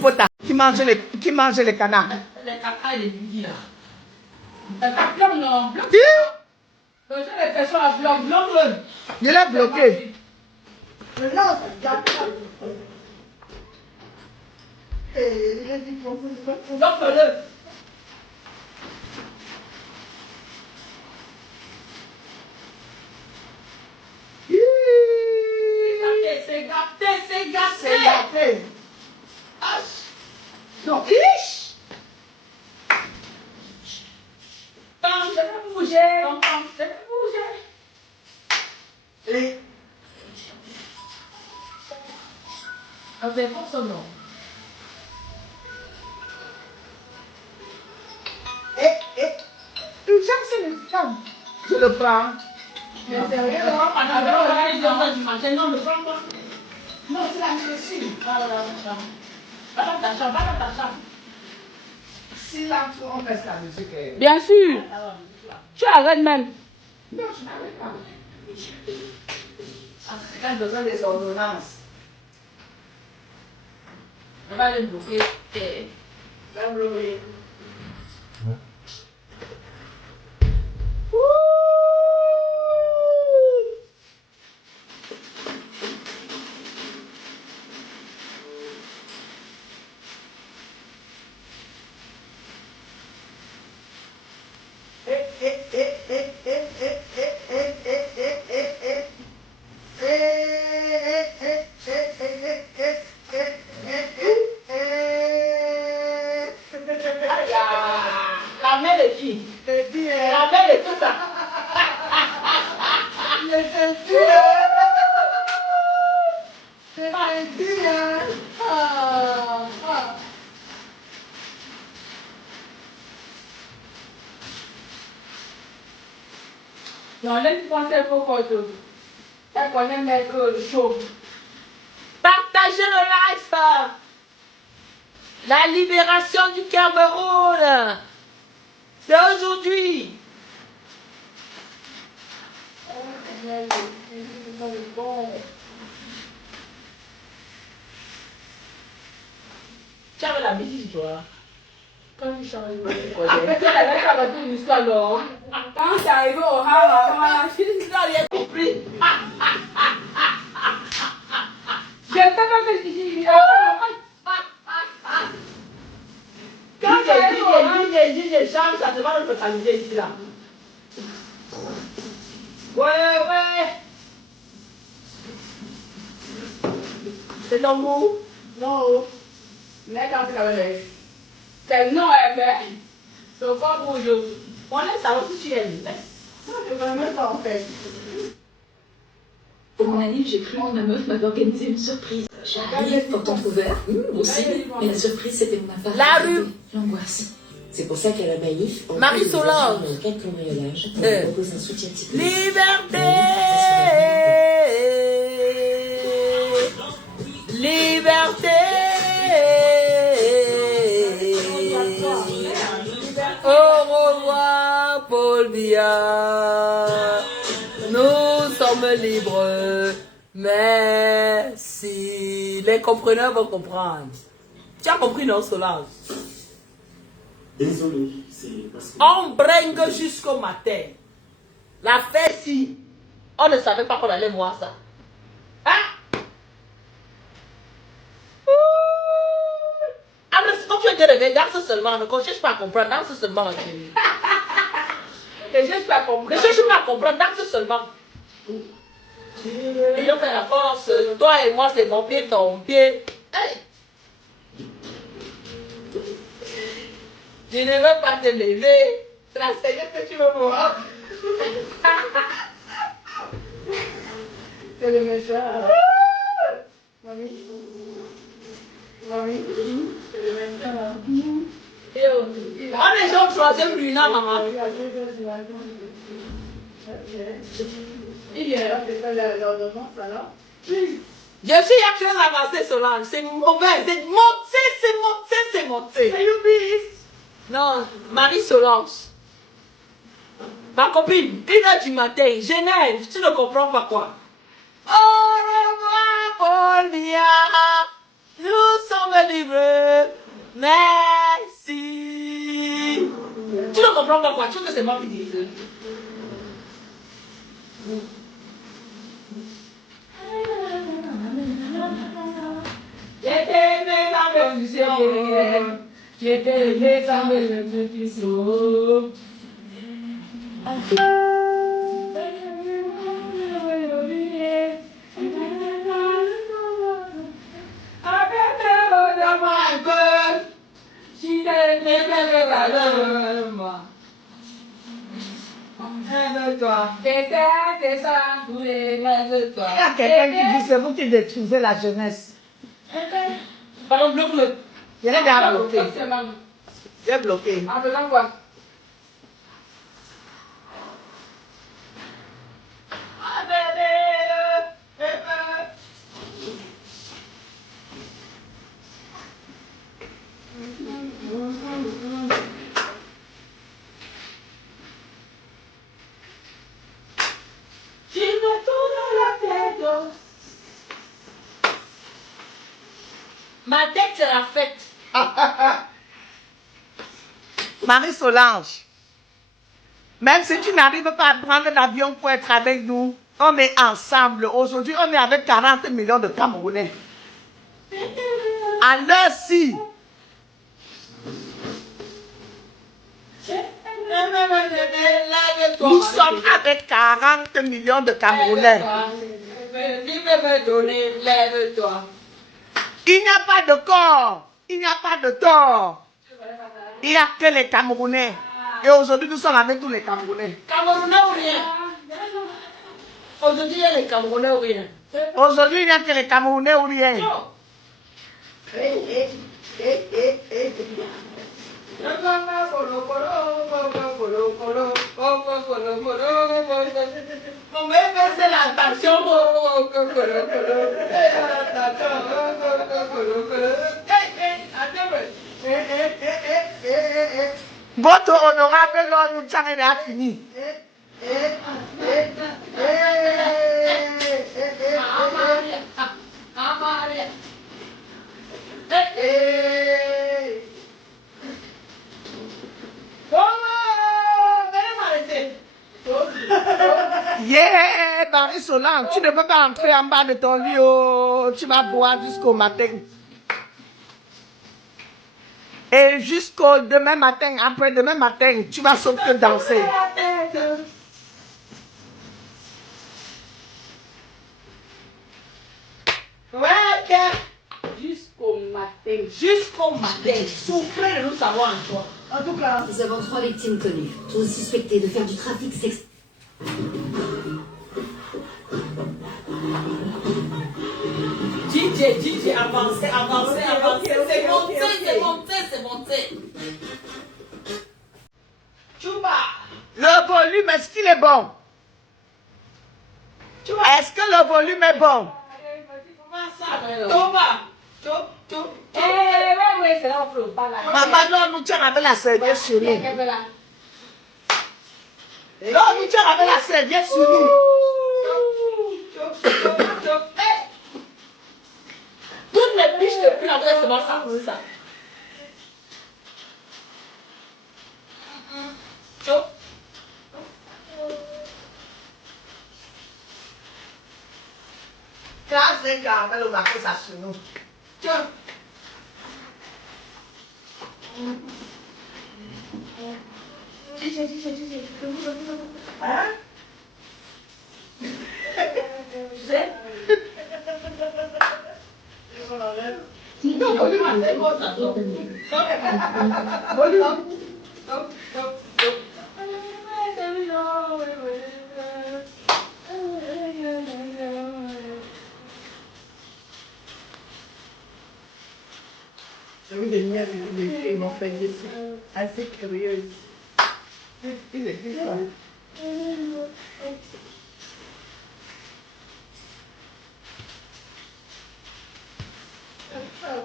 pota. Qui mange les canards? Les caca et les bidis là. Les caca non. Qui? Les personnes à bloquer. Je l'ai bloqué. Bloque-le. C'est gâté. Non. Je vais bouger. Avec son nom. Je le prends. Mais c'est rien, non, ne prends pas. Non, c'est la médecine. Va dans ta chambre. Si là, on fait la musique. Bien sûr. Tu arrêtes même. Non, je n'arrête pas. Quand besoin des ordonnances. On va le bloquer. t'ai dit, La belle et tout ça. je t'ai dit, je t'ai dit, Non, laisse penser pour quoi tout. Elle connaît mes chaud. Partagez le live. La libération du Cameroun. C'est aujourd'hui. Tu avais la musique, toi. Quand il change Après, tu avais pas toute une histoire, non? Quand tu arrivé au Havre, j'ai rien compris. je sais pas ce que tu dis. Quand j'ai change, ça demande de s'amuser ici là. Ouais. C'est dans le mot. Non. Mais quand tu avais c'est non, mais. C'est pas pour je. On laisse ça si tu aimes. Non, je ne veux même pas en fait. Pour mon anniv, j'ai cru que ma meuf m'avait organisé une surprise. J'arrive, porte entrouvert, aussi, mais la surprise c'était mon appareil. La rue. L'angoisse. C'est pour ça qu'à la Maïf, on Marie-Solange. fait des cambriolage, on propose un soutien psychologique. Liberté. Au revoir, Paul Biya. Nous sommes libres. Merci. Les compreneurs vont comprendre. Tu as compris, non, Solange? Désolé, c'est parce que... On bringue jusqu'au matin. La fête, si. On ne savait pas qu'on allait voir ça. Hein? Ah, mais quand tu es réveillé, danse seulement. Ne cherche pas à comprendre. Danse seulement. Ne cherche pas à comprendre. Ne cherche pas à comprendre. Danse seulement. Et on fait la force. Toi et moi, c'est mon pied, ton pied. Hey. Je ne veux pas te lever. C'est la Seigneur que tu veux voir. C'est le méchant. Mamie. C'est le méchant. On est sur le troisième lunaire, maman. Il y a l'ordonnance alors. Je suis très avancée, Solange. C'est mauvais. C'est monté. Non, Marie-Solange. Ma copine, 1h du matin, Genève, tu ne comprends pas quoi. Au revoir, Paul Biya. Nous sommes libres. Merci. Tu ne comprends pas quoi. Tu veux que c'est moi qui dis. J'étais né dans le musée. J'étais né dans le musée. Il y a quelqu'un qui dit c'est vous qui détruisez la jeunesse. Pardon, bloque-le. Il y a un bloqué. Il est bloqué. En faisant quoi? Tu me tournes la tête. Ma tête, c'est la fête. Marie-Solange, même si tu n'arrives pas à prendre l'avion pour être avec nous, on est ensemble. Aujourd'hui, on est avec 40 millions de Camerounais. À l'heure-ci. Nous sommes avec 40 millions de Camerounais. Lève-toi. Il n'y a pas de corps. Il n'y a pas de tort. Il n'y a que les Camerounais. Et aujourd'hui, nous sommes avec tous les Camerounais. Camerounais ou rien? Aujourd'hui, il y a les Camerounais ou rien? Aujourd'hui, il n'y a que les Camerounais ou rien. Mon bébé, c'est la passion. Votre honorable Lord Moutchane a fini. Yeah, Barry Solange, tu ne peux pas entrer en bas de ton lit, oh, tu vas boire jusqu'au matin. Et jusqu'au demain matin, après demain matin, tu vas sauter danser. Jusqu'au matin. Jusqu'au matin. Souffrez de nous savoir en toi. En tout cas, Nous avons 3 victimes connues, tous suspectées de faire du trafic sexuel. DJ, avancez. C'est monté. Chouba. le volume, est-ce qu'il est bon? Est-ce que le volume est bon? Maman, non, nous tiens avec la serviette sur nous. Non, nous tiens avec la serviette sur nous. Toutes les biches de plus en train de se voir ça. Classe d'un gars avec le marqué ça sur nous. Hein? Non, j'ai vu des miens, ils m'ont fait des assez curieuses. Ils étaient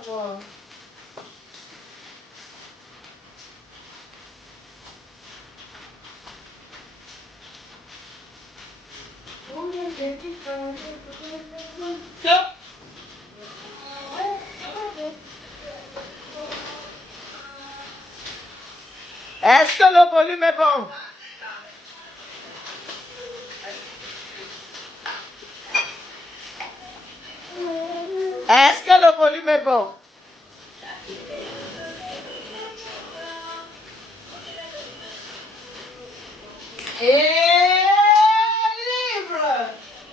quoi? Est-ce que le volume est bon? Est-ce que le volume est bon?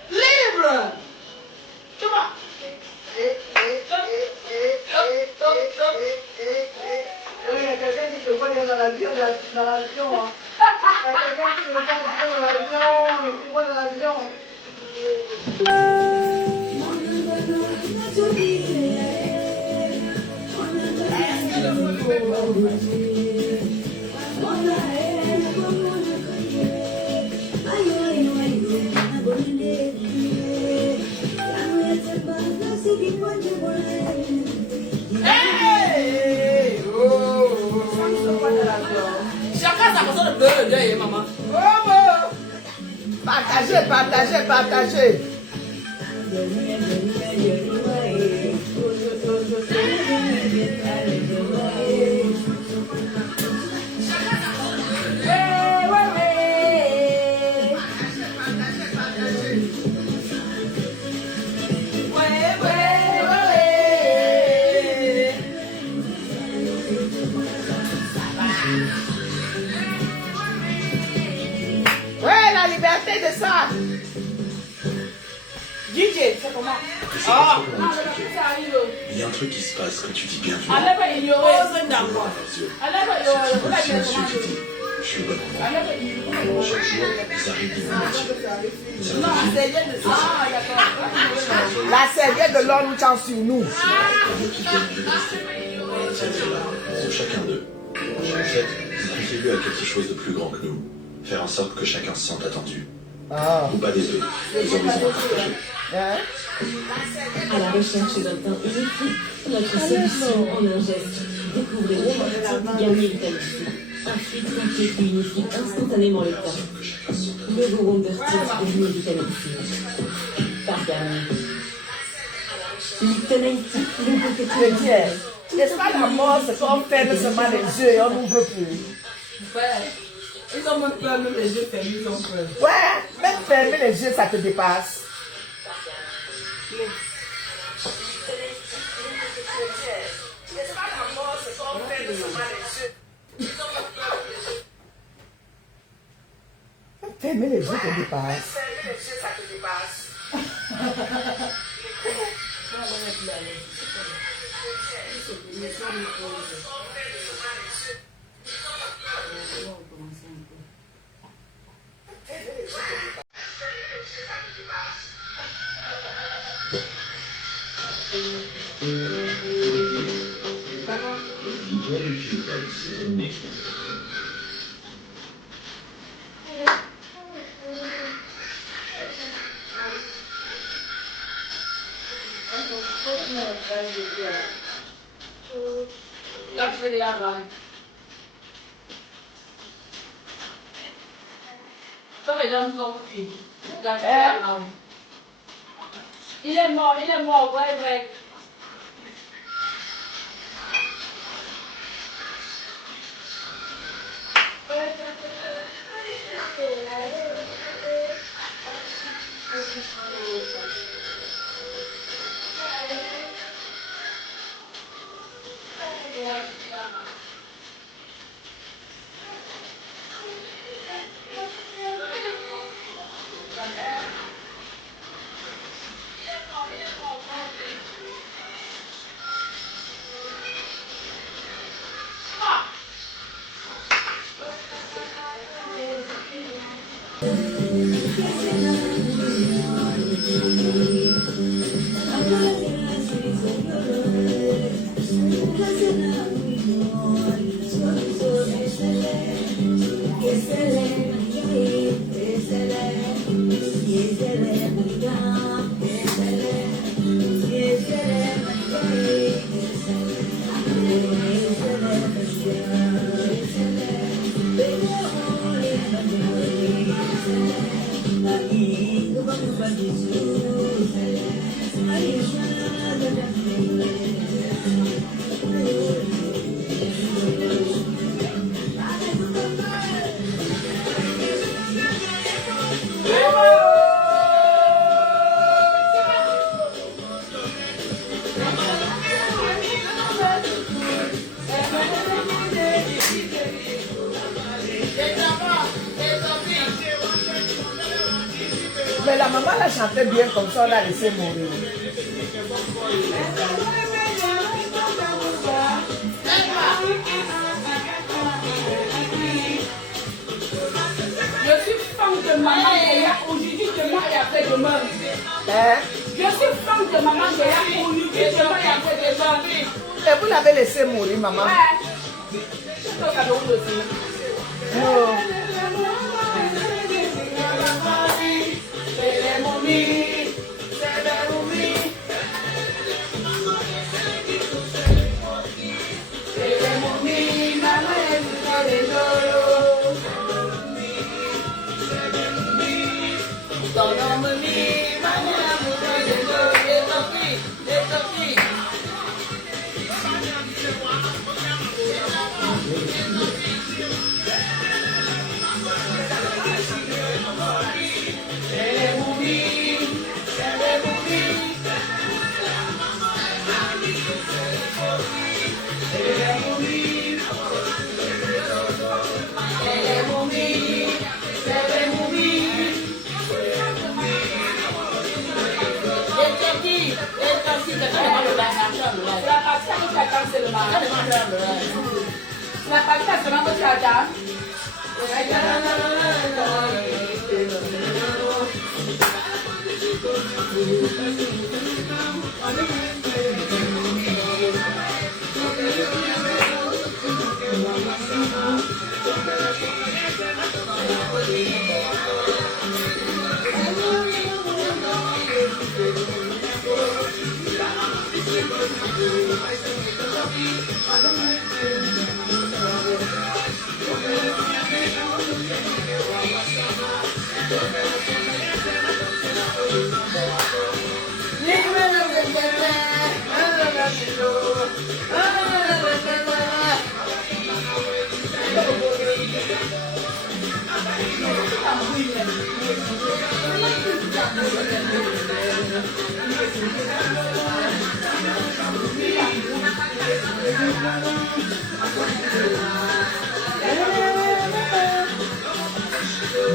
Libre. Tu vois? Il y a quelqu'un qui te voit dans l'avion, hein. Il y a quelqu'un qui te voit dans l'avion, il te voit dans l'avion. Chacun sa façon de pleurer le deuil, maman. Partagez. Ouais, la liberté de ça. DJ, c'est comment? Il y a un truc qui se passe quand tu dis bienvenue. Allez pas ignorer. Dans leurs yeux. Tu vois, monsieur, tu dis Je suis au bon endroit. Chaque jour, ils arrivent du monde entier. Non, la serviette de l'homme tient sur nous. Pour chacun d'eux. En fait, ils contribuent à quelque chose de plus grand que nous. Faire en sorte que chacun se sente attendu. Ou pas désolé. Ils ont besoin de partager. À la recherche d'un teint unique, notre solution en un geste. Découvrez le Garnier Vitality. Un fluide teinté qui unifie instantanément le teint. Le Wonder Tint Garnier Vitality. Par Garnier. Vitality, le beauté Je dis, n'est-ce pas la mort, c'est qu'on ferme seulement les yeux et on n'ouvre plus. Ouais. Ils ont même peur, même les yeux fermés, ils ont peur. Ouais, même fermer les yeux, ça te dépasse. Fermer les yeux te dépasse. Il est mort, ouais. Mais la maman la chantait bien comme ça, on l'a laissé mourir. Je suis fan de maman Géa aujourd'hui, demain et après-demain. Je suis fan de maman Géa aujourd'hui, demain et après-demain. Et vous l'avez laissé mourir, maman? Ouais. C'est toi qui as donné aussi. Non.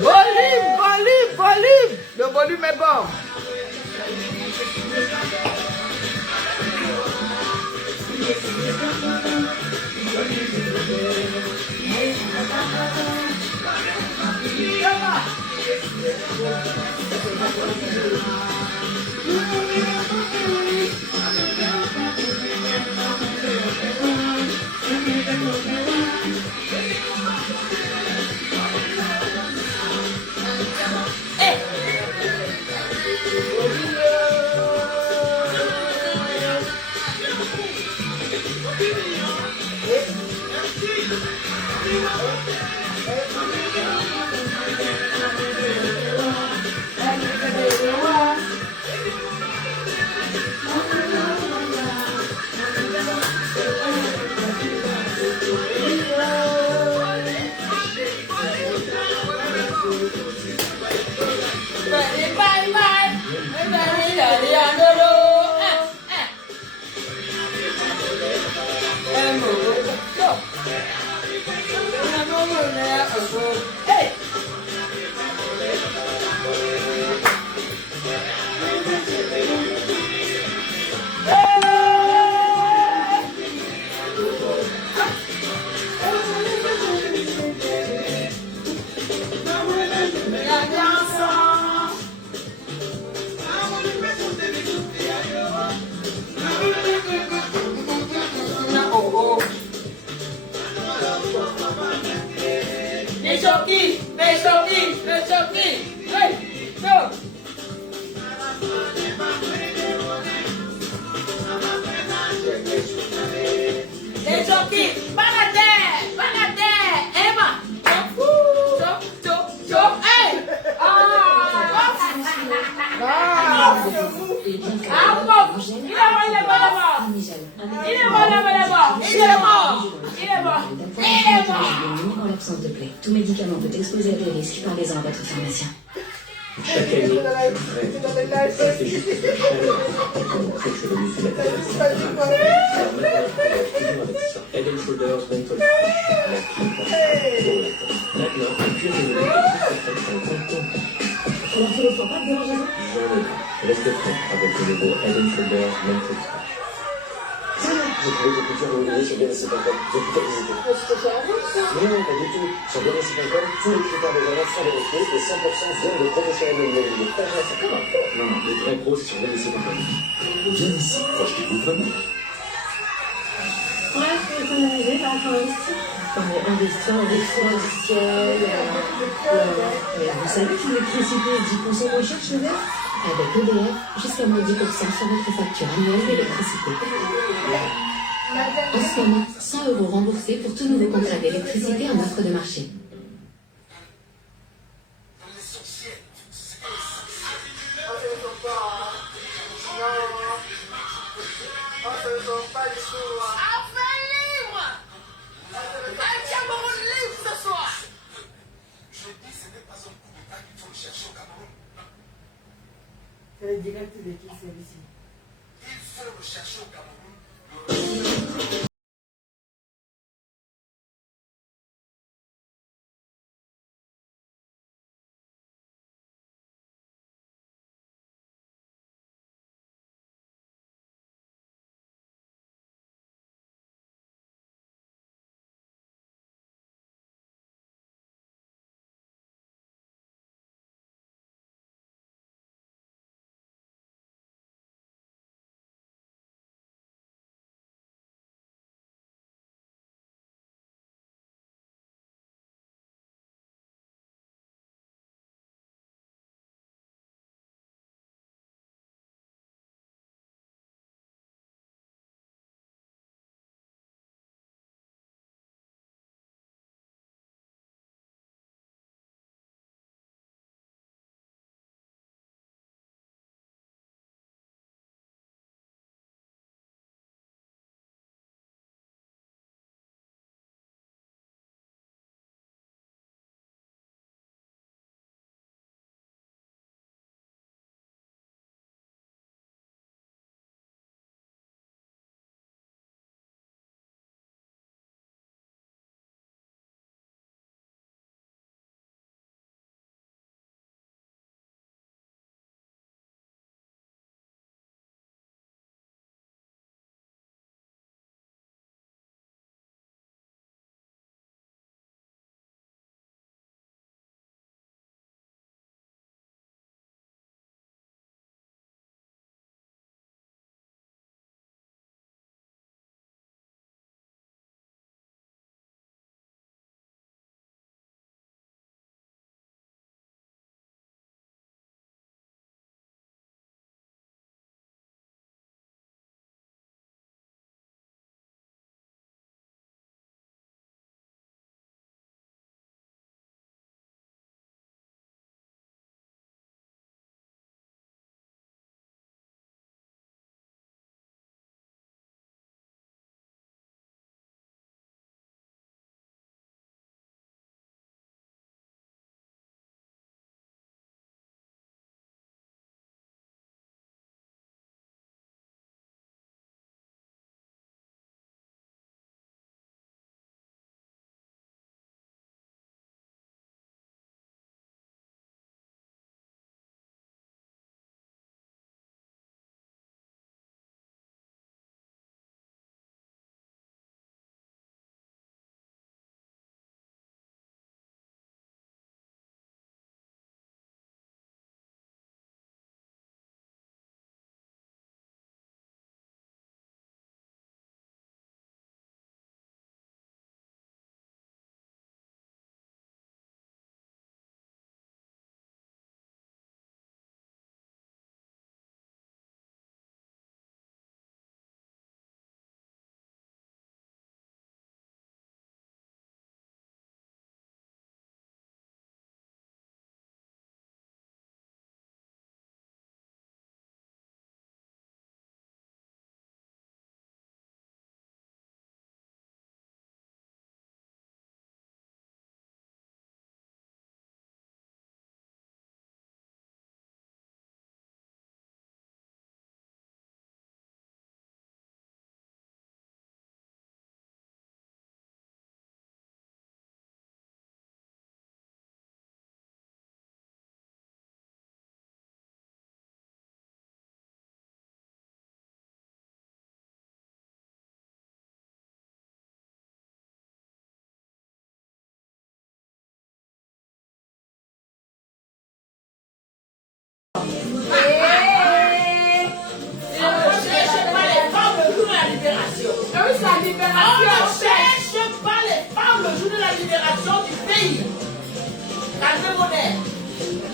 Volume, volume, volume. Le volume est bon. En l'absence de plaie, tout médicament peut exposer à des risques. Parlez-en à votre pharmacien. Chaque année, ça fait juste que la chaleur qui montrait que le muscle latéral, c'est pas mal. Alors maintenant, on va toujours avec ça. Head and Shoulders Mental Fresh, la clé pour maintenant, un cuir de lait est tout frais sur le compte. Alors tu ne sens pas de dérangement? Jamais. Reste frais avec le nouveau Head and Shoulders Mental Fresh. J'ai trouvé des coutures renouvelées sur BNC.com. J'ai tout à visiter. Non, pas du tout. Sur BNC.com, tous les critères de valeur sont vérifiés et 100% viennent de professionnels de l'immobilier. C'est comme un pro. Non, non, les vrais pros, c'est sur BNC.com. Viens ici, projetez-vous vraiment. Ouais, faut économiser par rapport à investir. Investir en différentiel. Vous savez que l'électricité est 10% moins chère chez EDF? Avec EDF, jusqu'à moins 10% sur votre facture annuelle d'électricité. En ce moment, 100 € remboursés pour tout nouveau contrat d'électricité en offre de marché. C'est le direct de qui celui-ci. Il faut le chercher au Cameroun.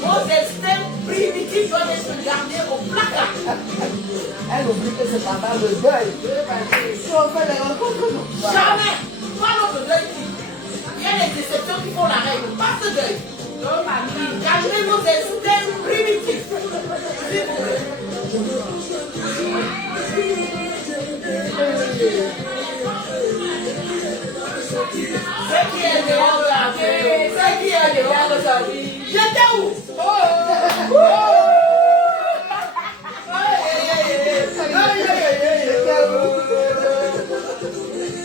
Vos instincts primitifs doivent être gardés au placard. Elle oublie que c'est pendant le deuil. Si on fait les rencontres, non. Jamais. Pas notre deuil. Il y a des déceptions qui font la règle. Pas ce deuil. Gardez vos instincts primitifs. S'il vous plaît. Ce qui est dehors de la vie, ce qui est dehors de sa vie. J'étais où?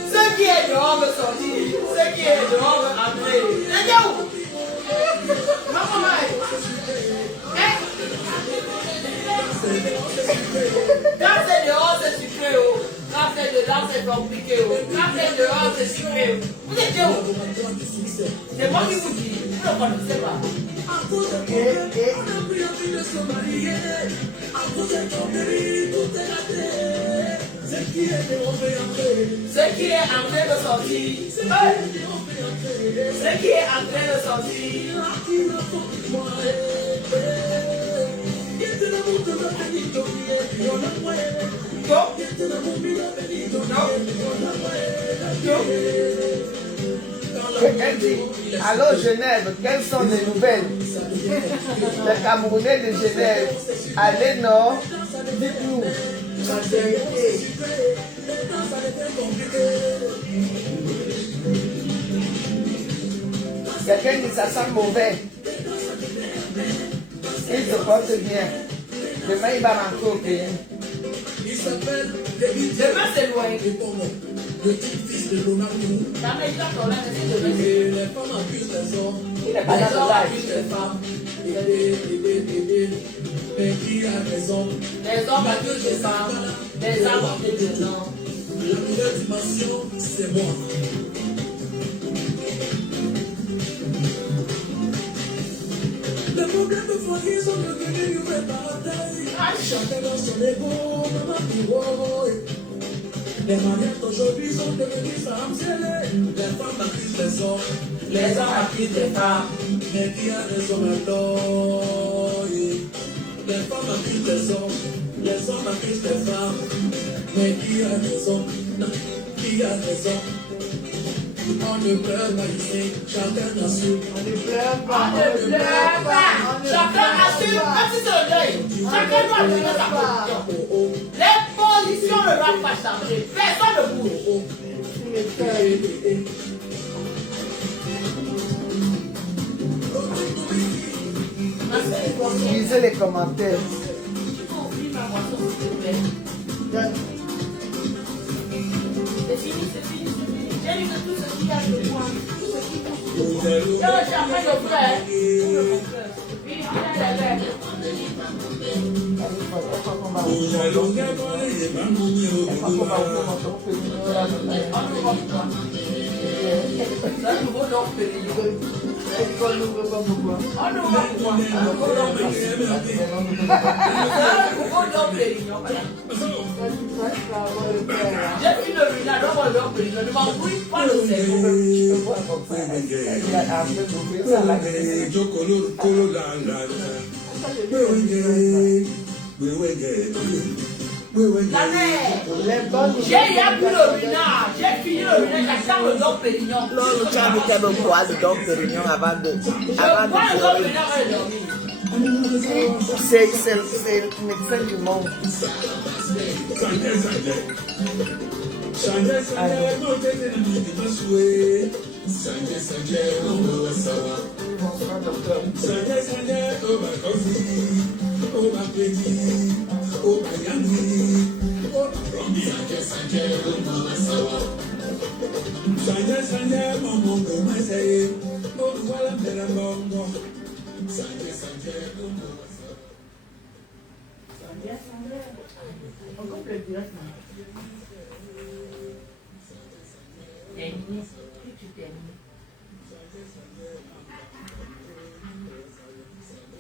Ce qui est dehors me sortir, ce qui est dehors me entrer. J'étais où? Maman, quand c'est dehors, c'est sucré. Quand c'est dedans, c'est compliqué. Quand c'est dehors, c'est sucré. Vous étiez où? C'est moi qui vous dis. Vous ne connaissez pas. Ce qui est en train de sortir. Ce qui est en train de sortir. Elle dit, allô Genève, quelles sont les nouvelles? Les Camerounais de Genève, allez non, dites-nous. Quelqu'un dit ça sent mauvais. Il se porte bien. Demain il va rentrer au pays. Demain c'est loin. Le petit fils de Ronaldo. Les femmes accusent les hommes. Les hommes accusent les femmes. Mais qui a raison? Les hommes accusent les femmes. Les femmes accusent les hommes. La nouvelle dimension, c'est moi. Les problèmes de foyer sont devenus une vraie bataille. Chacun dans son égo, maman pour. Les mariages d'aujourd'hui sont devenus femmes zélées. Les femmes accusent les hommes. Les hommes accusent les femmes. Mais qui a raison maintenant? Les femmes accusent les hommes. Les hommes accusent les femmes. Mais qui a raison? Qui a raison? On ne pleure pas ici, chacun assume. On ne pleure pas, on ne pleure pas. Chacun assume, même si c'est le deuil. Chacun doit assumer sa position. Les positions ne doivent pas changer. Personne ne bouge. Lisez les commentaires. C'est fini, c'est fini. J'ai lu que tout ce qui a de moi, tout ce qui bouge. J'ai appris le frère. J'ai vu le village, on va leur payer, ne m'embrouille pas le cerveau. J'ai appris le village, j'ai fini le village, j'attends le Dom Pérignon. Non, le chat de Kébé boit le Dom Pérignon avant de dormir. C'est le médecin du monde.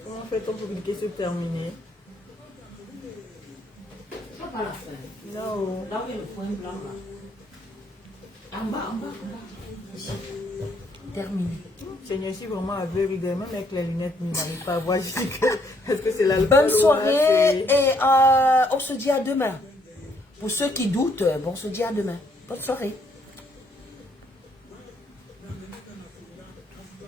Comment fait-on pour une question terminée? C'est pas la fin. Non. Là où il y a le point blanc là. En bas, en bas, en bas. Ici. Terminé. Seigneur, si vraiment aveugle, même avec les lunettes, il n'arrive pas à voir. Je dis que, est-ce que c'est l'alcool? Bonne soirée et on se dit à demain. Pour ceux qui doutent, on se dit à demain. Bonne soirée.